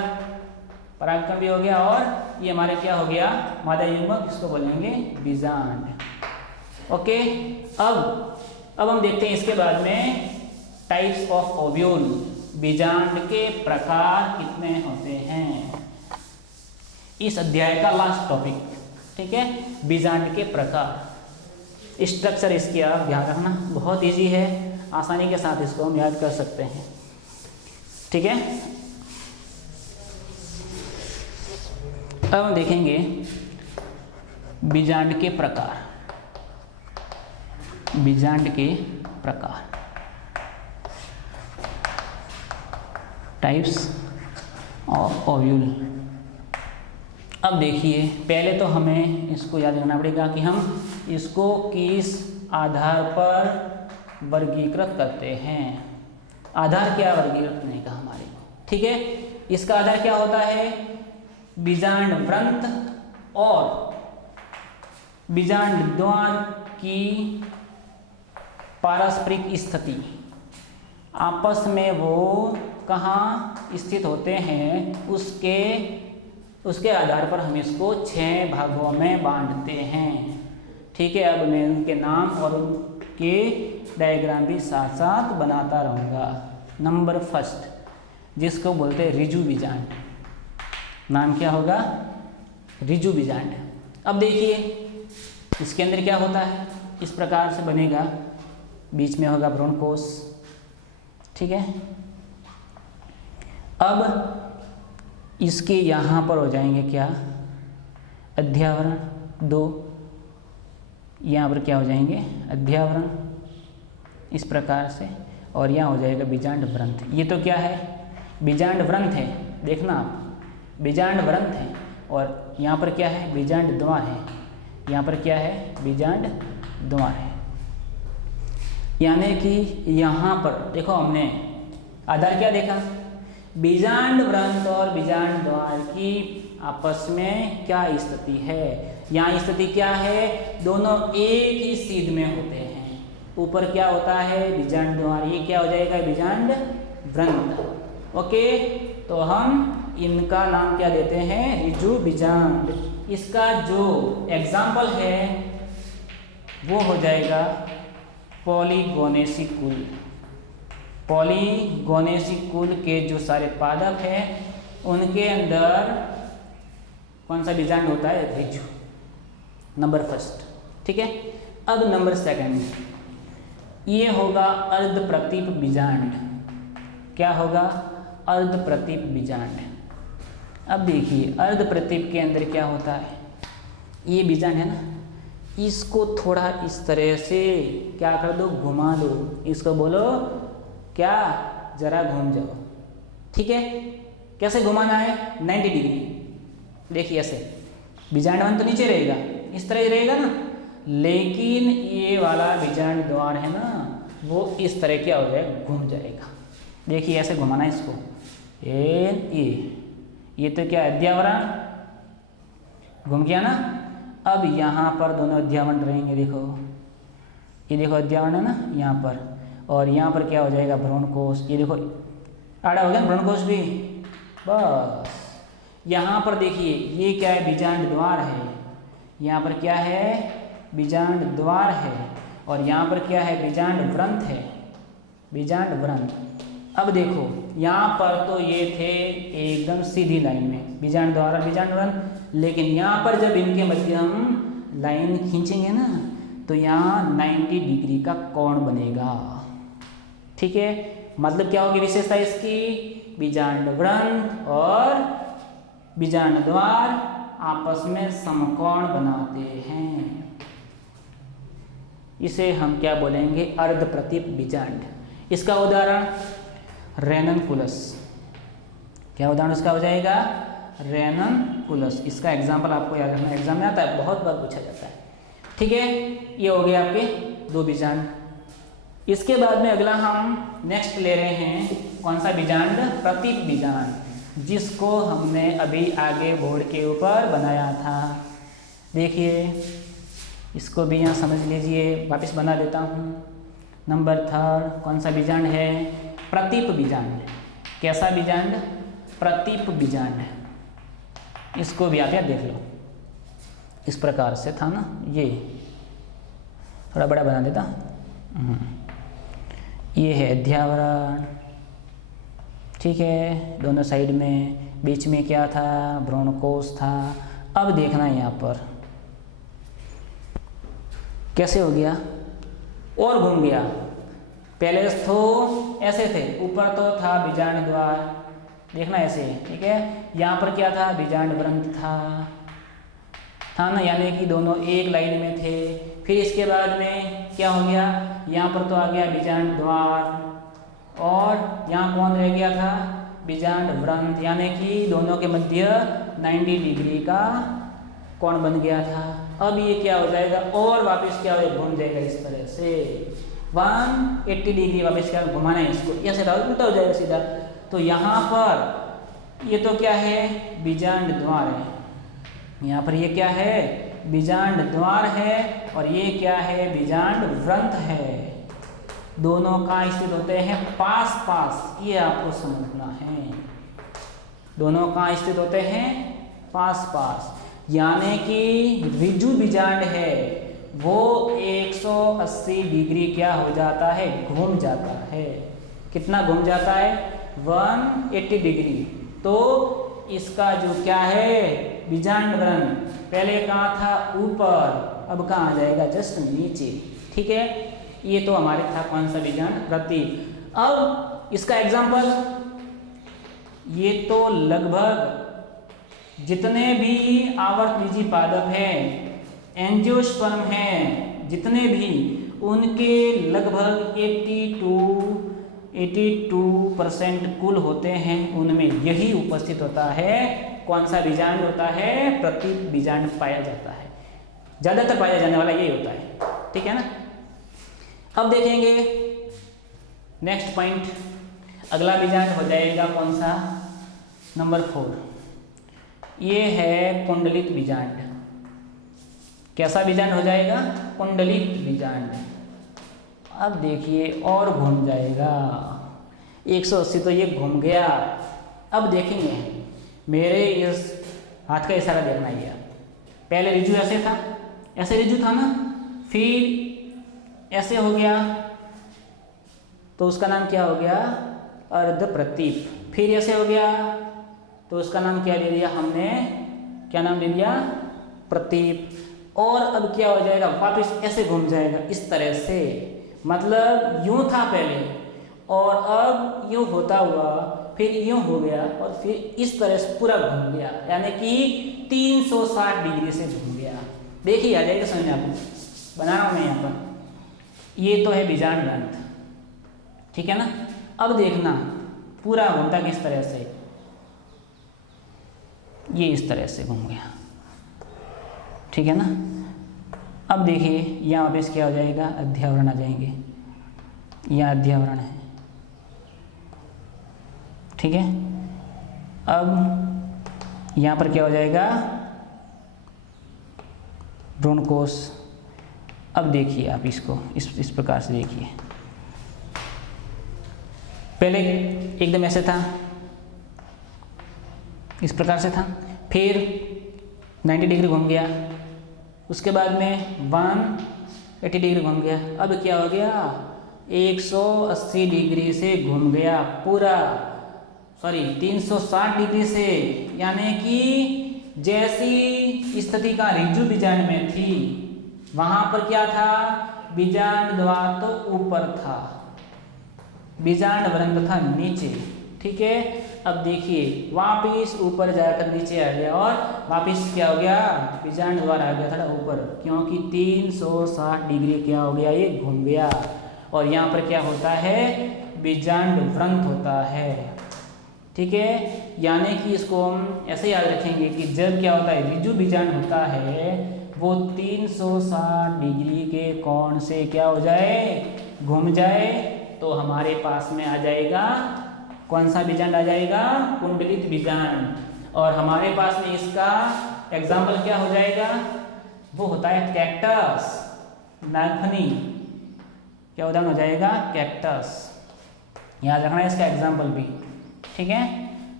परागकण भी हो गया। और ये हमारे क्या हो गया? मादा युग्मक, जिसको बोलेंगे बीजांड। ओके। अब हम देखते हैं इसके बाद में टाइप्स ऑफ ओव्यूल। बीजांड के प्रकार कितने होते हैं? इस अध्याय का लास्ट टॉपिक। ठीक है। बीजांड के प्रकार। स्ट्रक्चर इसकी आप ध्यान रखना, बहुत इजी है, आसानी के साथ इसको हम याद कर सकते हैं। ठीक है। अब हम देखेंगे बीजांड के प्रकार। बीजांड के प्रकार, टाइप्स ऑफ ओव्यूल। अब देखिए, पहले तो हमें इसको याद रखना पड़ेगा कि हम इसको किस आधार पर वर्गीकृत करते हैं। आधार क्या? वर्गीकृत करने का हमारे को। ठीक है। इसका आधार क्या होता है? बीजांड व्रंत और बीजांड द्वार की पारस्परिक स्थिति, आपस में वो कहाँ स्थित होते हैं, उसके आधार पर हम इसको 6 भागों में बांटते हैं। ठीक है। अब मैं उनके नाम और उनके डायग्राम भी साथ साथ बनाता रहूँगा। नंबर फर्स्ट, जिसको बोलते हैं ऋजु बीजांड। नाम क्या होगा? ऋजु बीजांड। अब देखिए, इसके अंदर क्या होता है? इस प्रकार से बनेगा, बीच में होगा भ्रूण कोश। ठीक है। अब इसके यहाँ पर हो जाएंगे क्या? अध्यावरण 2। यहाँ पर क्या हो जाएंगे? अध्यावरण, इस प्रकार से। और यहाँ हो जाएगा बीजांड व्रंथ। ये तो क्या है? बीजांड व्रंथ है। देखना आप, बीजांड व्रंथ है। और यहाँ पर क्या है? बीजांड द्वार है। यहाँ पर क्या है? बीजांड द्वार है। यानी कि यहाँ पर देखो, हमने आधार क्या देखा? बीजांड व्रंथ और बीजांड द्वार की आपस में क्या स्थिति है? यहाँ स्थिति क्या है? दोनों एक ही सीध में होते हैं। ऊपर क्या होता है? बीजांड द्वार। ये क्या हो जाएगा? बीजांड व्रंथ। ओके। तो हम इनका नाम क्या देते हैं? ऋजु बीजांड। इसका जो एग्जाम्पल है वो हो जाएगा पॉलीगोनेसी कुल। पॉलीगोनेसी कुल के जो सारे पादप हैं उनके अंदर कौन सा बीजांड होता है? ऋजु। Number first. ठीक है। अब नंबर सेकंड, ये होगा अर्धप्रतीप बीजांड। क्या होगा? अर्धप्रतीप बीजांड। अब देखिए अर्ध प्रतीप के अंदर क्या होता है, ये बीजांड है ना, इसको थोड़ा इस तरह से क्या कर दो, घुमा दो, इसको बोलो क्या, जरा घूम जाओ। ठीक है, कैसे घुमाना है, 90 डिग्री। देखिए ऐसे बीजांड वन तो नीचे रहेगा, इस तरह ही रहेगा ना, लेकिन ये वाला बीजांड द्वार है ना, वो इस तरह क्या हो जाएगा, घूम जाएगा। देखिए ऐसे घुमाना है इसको, ये तो क्या अध्यावरण घूम गया ना। अब यहाँ पर दोनों अध्यावरण रहेंगे, देखो ये देखो अध्यावरण है ना यहाँ पर, और यहाँ पर क्या हो जाएगा, भ्रूणकोश। ये देखो आड़ा हो गया ना भ्रूणकोश भी। बस यहाँ पर देखिए ये क्या है, बीजांड द्वार है, यहाँ पर क्या है, बीजांड द्वार है, और यहाँ पर क्या है, बीजांड व्रंत है, बीजांड व्रंत। अब देखो यहाँ पर तो ये थे एकदम सीधी लाइन में बीजांड द्वार और बीजांड व्रंत, लेकिन यहाँ पर जब इनके मध्य हम लाइन खींचेंगे ना, तो यहाँ 90 डिग्री का कोण बनेगा। ठीक है, मतलब क्या होगी विशेषता इसकी, बीजांड व्रंत और बीजांड द्वार आपस में समकोण बनाते हैं। इसे हम क्या बोलेंगे, अर्ध प्रतीप बीजांड। इसका उदाहरण रेननकुलस। क्या उदाहरण इसका हो जाएगा, रेननकुलस। इसका एग्जाम्पल आपको याद रखना, एग्जाम में आता है, बहुत बार पूछा जाता है। ठीक है, ये हो गया आपके दो बीजांड। इसके बाद में अगला हम नेक्स्ट ले रहे हैं कौन सा बीजांड, प्रतीप बीजांड, जिसको हमने अभी आगे बोर्ड के ऊपर बनाया था। देखिए इसको भी यहाँ समझ लीजिए, वापस बना देता हूँ। नंबर 3 कौन सा बीजांड है, प्रतीप बीजांड। कैसा बीजांड, प्रतीप बीजांड। इसको भी आप याद देख लो, इस प्रकार से था ना, ये थोड़ा बड़ा बना देता। ये है अध्यावरण, ठीक है, दोनों साइड में, बीच में क्या था, भ्रूणकोश था। अब देखना यहाँ पर कैसे हो गया, और घूम गया। पहले तो ऐसे थे, ऊपर तो था बीजांड द्वार, देखना ऐसे, ठीक है। यहाँ पर क्या था, बीजांड व्रंत था ना, यानी कि दोनों एक लाइन में थे। फिर इसके बाद में क्या हो गया, यहाँ पर तो आ गया बीजांड द्वार, और यहाँ कौन रह गया था, बीजांड व्रंत, यानी कि दोनों के मध्य 90 डिग्री का कोण बन गया था। अब ये क्या हो जाएगा, और वापस क्या हो, घूम जाएगा इस तरह से 180 डिग्री, वापस क्या घुमाना है इसको, ऐसे उल्टा हो जाएगा सीधा। तो यहाँ पर ये तो क्या है, बीजांड द्वार है, यहाँ पर ये क्या है, बीजांड द्वार है, और ये क्या है, बीजांड व्रंत है। दोनों का स्थित होते हैं पास पास, ये आपको समझना है। दोनों का स्थित होते हैं पास पास, यानी कि रिजु बीजांड है वो 180 डिग्री क्या हो जाता है, घूम जाता है। कितना घूम जाता है, 180 डिग्री। तो इसका जो क्या है, बीजांड व्रंत पहले कहाँ था, ऊपर, अब कहाँ आ जाएगा, जस्ट नीचे। ठीक है, ये तो हमारे था कौन सा बीजांड, प्रतीप। अब इसका एग्जाम्पल, ये तो लगभग जितने भी आवर्त बीजी पादप हैं, एंजियोस्पर्म हैं, जितने भी, उनके लगभग 82% कुल होते हैं, उनमें यही उपस्थित होता है। कौन सा बीजांड होता है, प्रतीप बीजांड पाया जाता है, ज़्यादातर पाया जाने वाला यही होता है। ठीक है ना। अब देखेंगे नेक्स्ट पॉइंट, अगला बीजांड हो जाएगा कौन सा, नंबर 4, ये है कुंडलित बीजांड। कैसा बीजांड हो जाएगा, कुंडलित बीजांड। अब देखिए और घूम जाएगा, 180 तो ये घूम गया। अब देखेंगे, मेरे इस हाथ का इशारा देखना ही है। पहले रिजु ऐसे था, ऐसे रिजु था ना, फिर ऐसे हो गया, तो उसका नाम क्या हो गया, अर्ध प्रतीप। फिर ऐसे हो गया, तो उसका नाम क्या ले लिया हमने, क्या नाम ले लिया, प्रतीप। और अब क्या हो जाएगा, वापस ऐसे घूम जाएगा इस तरह से, मतलब यूं था पहले, और अब यूं होता हुआ फिर यूं हो गया और फिर इस तरह से पूरा घूम गया, यानी कि 360 डिग्री से घूम गया। देखिए आ जाएगा समझ में आपको, बना रहा हूँ मैं यहाँ पर। ये तो है बीजांड ग्रंथ, ठीक है ना। अब देखना पूरा घूमता किस तरह से, ये इस तरह से घूम गया, ठीक है ना। अब देखिए यहाँ वापस क्या हो जाएगा, अध्यावरण आ जाएंगे, यहाँ अध्यावरण है, ठीक है। अब यहाँ पर क्या हो जाएगा, भ्रूणकोश। अब देखिए आप इसको इस प्रकार से देखिए, पहले एकदम ऐसे था, इस प्रकार से था, फिर 90 डिग्री घूम गया, उसके बाद में 180 डिग्री घूम गया। अब क्या हो गया, 180 डिग्री से घूम गया पूरा, 360 डिग्री से, यानी कि जैसी स्थिति का ऋजु बीजांड में थी वहां पर क्या था, बीजांड द्वार तो ऊपर था, बीजांड वृंत था नीचे, ठीक है। अब देखिए वापिस ऊपर जाकर नीचे आ गया और वापिस क्या हो गया, बीजांड द्वार आ गया थोड़ा ऊपर, क्योंकि 360 डिग्री क्या हो गया, ये घूम गया। और यहाँ पर क्या होता है, बीजांड वृंत होता है, ठीक है। यानी कि इसको हम ऐसे याद रखेंगे कि जब क्या होता है, ऋजु बीजांड होता है वो 360 डिग्री के कोण से क्या हो जाए, घूम जाए, तो हमारे पास में आ जाएगा कौन सा बीजांड आ जाएगा, कुंडलित बीजांड। और हमारे पास में इसका एग्जाम्पल क्या हो जाएगा, वो होता है कैक्टस, नागफनी, क्या उदाहरण हो जाएगा, कैक्टस। याद रखना है इसका एग्जाम्पल भी, ठीक है।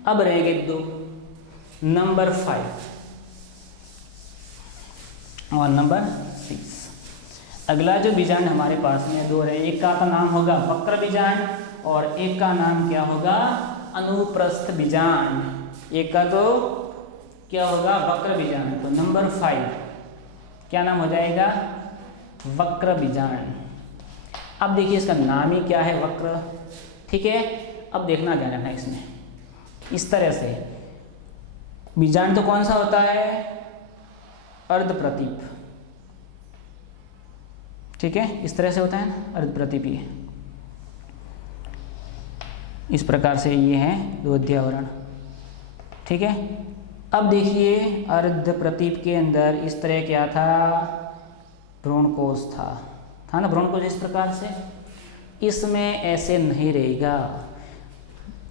अब रहेंगे 2, नंबर 5 और नंबर 6। अगला जो बीजांड हमारे पास में 2 रहे, एक का तो नाम होगा वक्र बीजांड और एक का नाम क्या होगा, अनुप्रस्थ बीजांड। एक का तो क्या होगा, वक्र बीजांड। तो नंबर 5 क्या नाम हो जाएगा, वक्र बीजांड। अब देखिए इसका नाम ही क्या है, वक्र, ठीक है। अब देखना क्या रखना इसमें, इस तरह से बीजांड तो कौन सा होता है, अर्धप्रतीप, ठीक है, इस तरह से होता है ना, अर्धप्रतीपी, इस प्रकार से ये है 2 अध्यावरण, ठीक है। अब देखिए अर्धप्रतीप के अंदर इस तरह क्या था, भ्रूणकोश था ना, भ्रूणकोश इस प्रकार से, इसमें ऐसे नहीं रहेगा,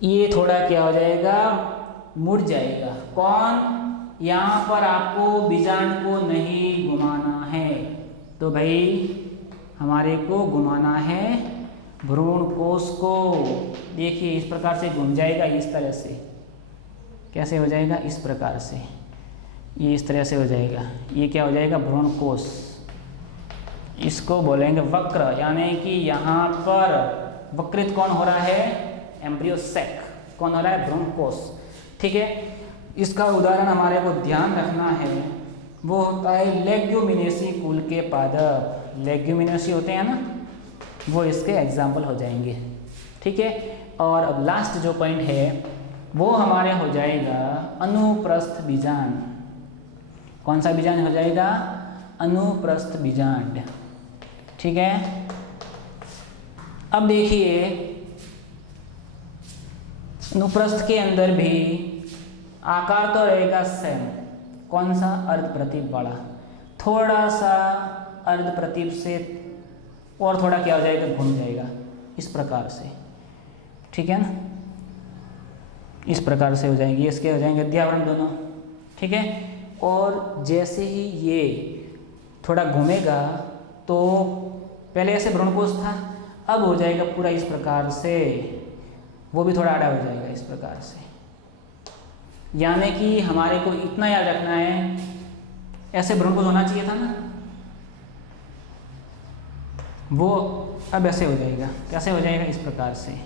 ये थोड़ा क्या हो जाएगा, मुड़ जाएगा। कौन, यहाँ पर आपको बीजांड को नहीं घुमाना है, तो भाई हमारे को घुमाना है भ्रूणकोश को। देखिए इस प्रकार से घूम जाएगा, इस तरह से, कैसे हो जाएगा, इस प्रकार से, ये इस तरह से हो जाएगा, ये क्या हो जाएगा, भ्रूणकोश। इसको बोलेंगे वक्र, यानी कि यहाँ पर वक्रित कौन हो रहा है, एम्ब्रियो सैक, कौन हो रहा है, भ्रूणकोश, ठीक है। इसका उदाहरण हमारे को ध्यान रखना है, वो होता है लेग्यूमिनेसी कुल के पादप, लेग्यूमिनेसी होते हैं ना, वो इसके एग्जाम्पल हो जाएंगे, ठीक है। और अब लास्ट जो पॉइंट है वो हमारे हो जाएगा अनुप्रस्थ बीजांड। कौन सा बीजांड हो जाएगा, अनुप्रस्थ बीजांड, ठीक है। अब देखिए अनुप्रस्थ के अंदर भी आकार तो रहेगा सेम, कौन सा, अर्धप्रतीप वाला, थोड़ा सा अर्धप्रतीप से और थोड़ा क्या हो जाएगा, घूम जाएगा, इस प्रकार से, ठीक है ना, इस प्रकार से हो जाएंगे, इसके हो जाएंगे अध्यावरण दोनों, ठीक है। और जैसे ही ये थोड़ा घूमेगा तो पहले ऐसे भ्रूणकोश था, अब हो जाएगा पूरा इस प्रकार से, वो भी थोड़ा आड़ा हो जाएगा इस प्रकार से। यानी कि हमारे को इतना याद रखना है, ऐसे भ्रूणकोश होना चाहिए था ना, वो अब ऐसे हो जाएगा, कैसे हो जाएगा, इस प्रकार से,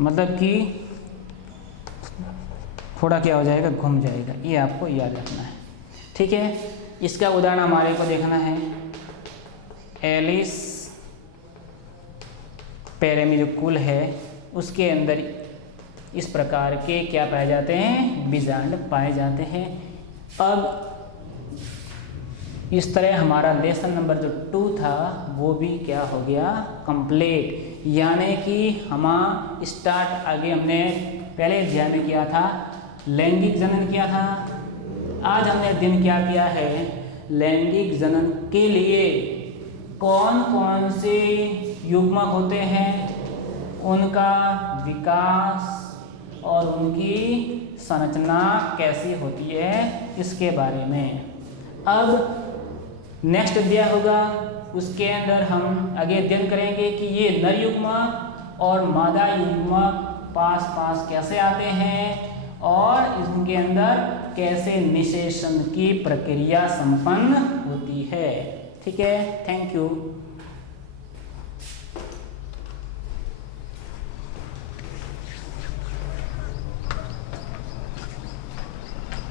मतलब कि थोड़ा क्या हो जाएगा, घूम जाएगा, ये आपको याद रखना है, ठीक है। इसका उदाहरण हमारे को देखना है, एलिस पेरेमी जो कुल है उसके अंदर इस प्रकार के क्या पाए जाते हैं, बीजांड पाए जाते हैं। अब इस तरह हमारा लेसन नंबर जो 2 था वो भी क्या हो गया, कंप्लीट। यानी कि हम स्टार्ट आगे हमने पहले अध्याय में किया था, लैंगिक जनन किया था। आज हमने दिन क्या किया है, लैंगिक जनन के लिए कौन कौन से युग्मक होते हैं, उनका विकास और उनकी संरचना कैसी होती है, इसके बारे में। अब नेक्स्ट अध्याय होगा, उसके अंदर हम आगे अध्ययन करेंगे कि ये नर युग्मक और मादा युग्मक पास पास कैसे आते हैं और इनके अंदर कैसे निषेचन की प्रक्रिया संपन्न होती है। ठीक है, थैंक यू।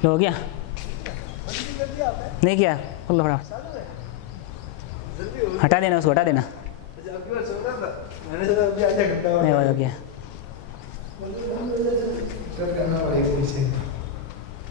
हो गया? नहीं किया? खोल लो फटाफट। हटा देना उसको, हटा देना। नहीं हो गया।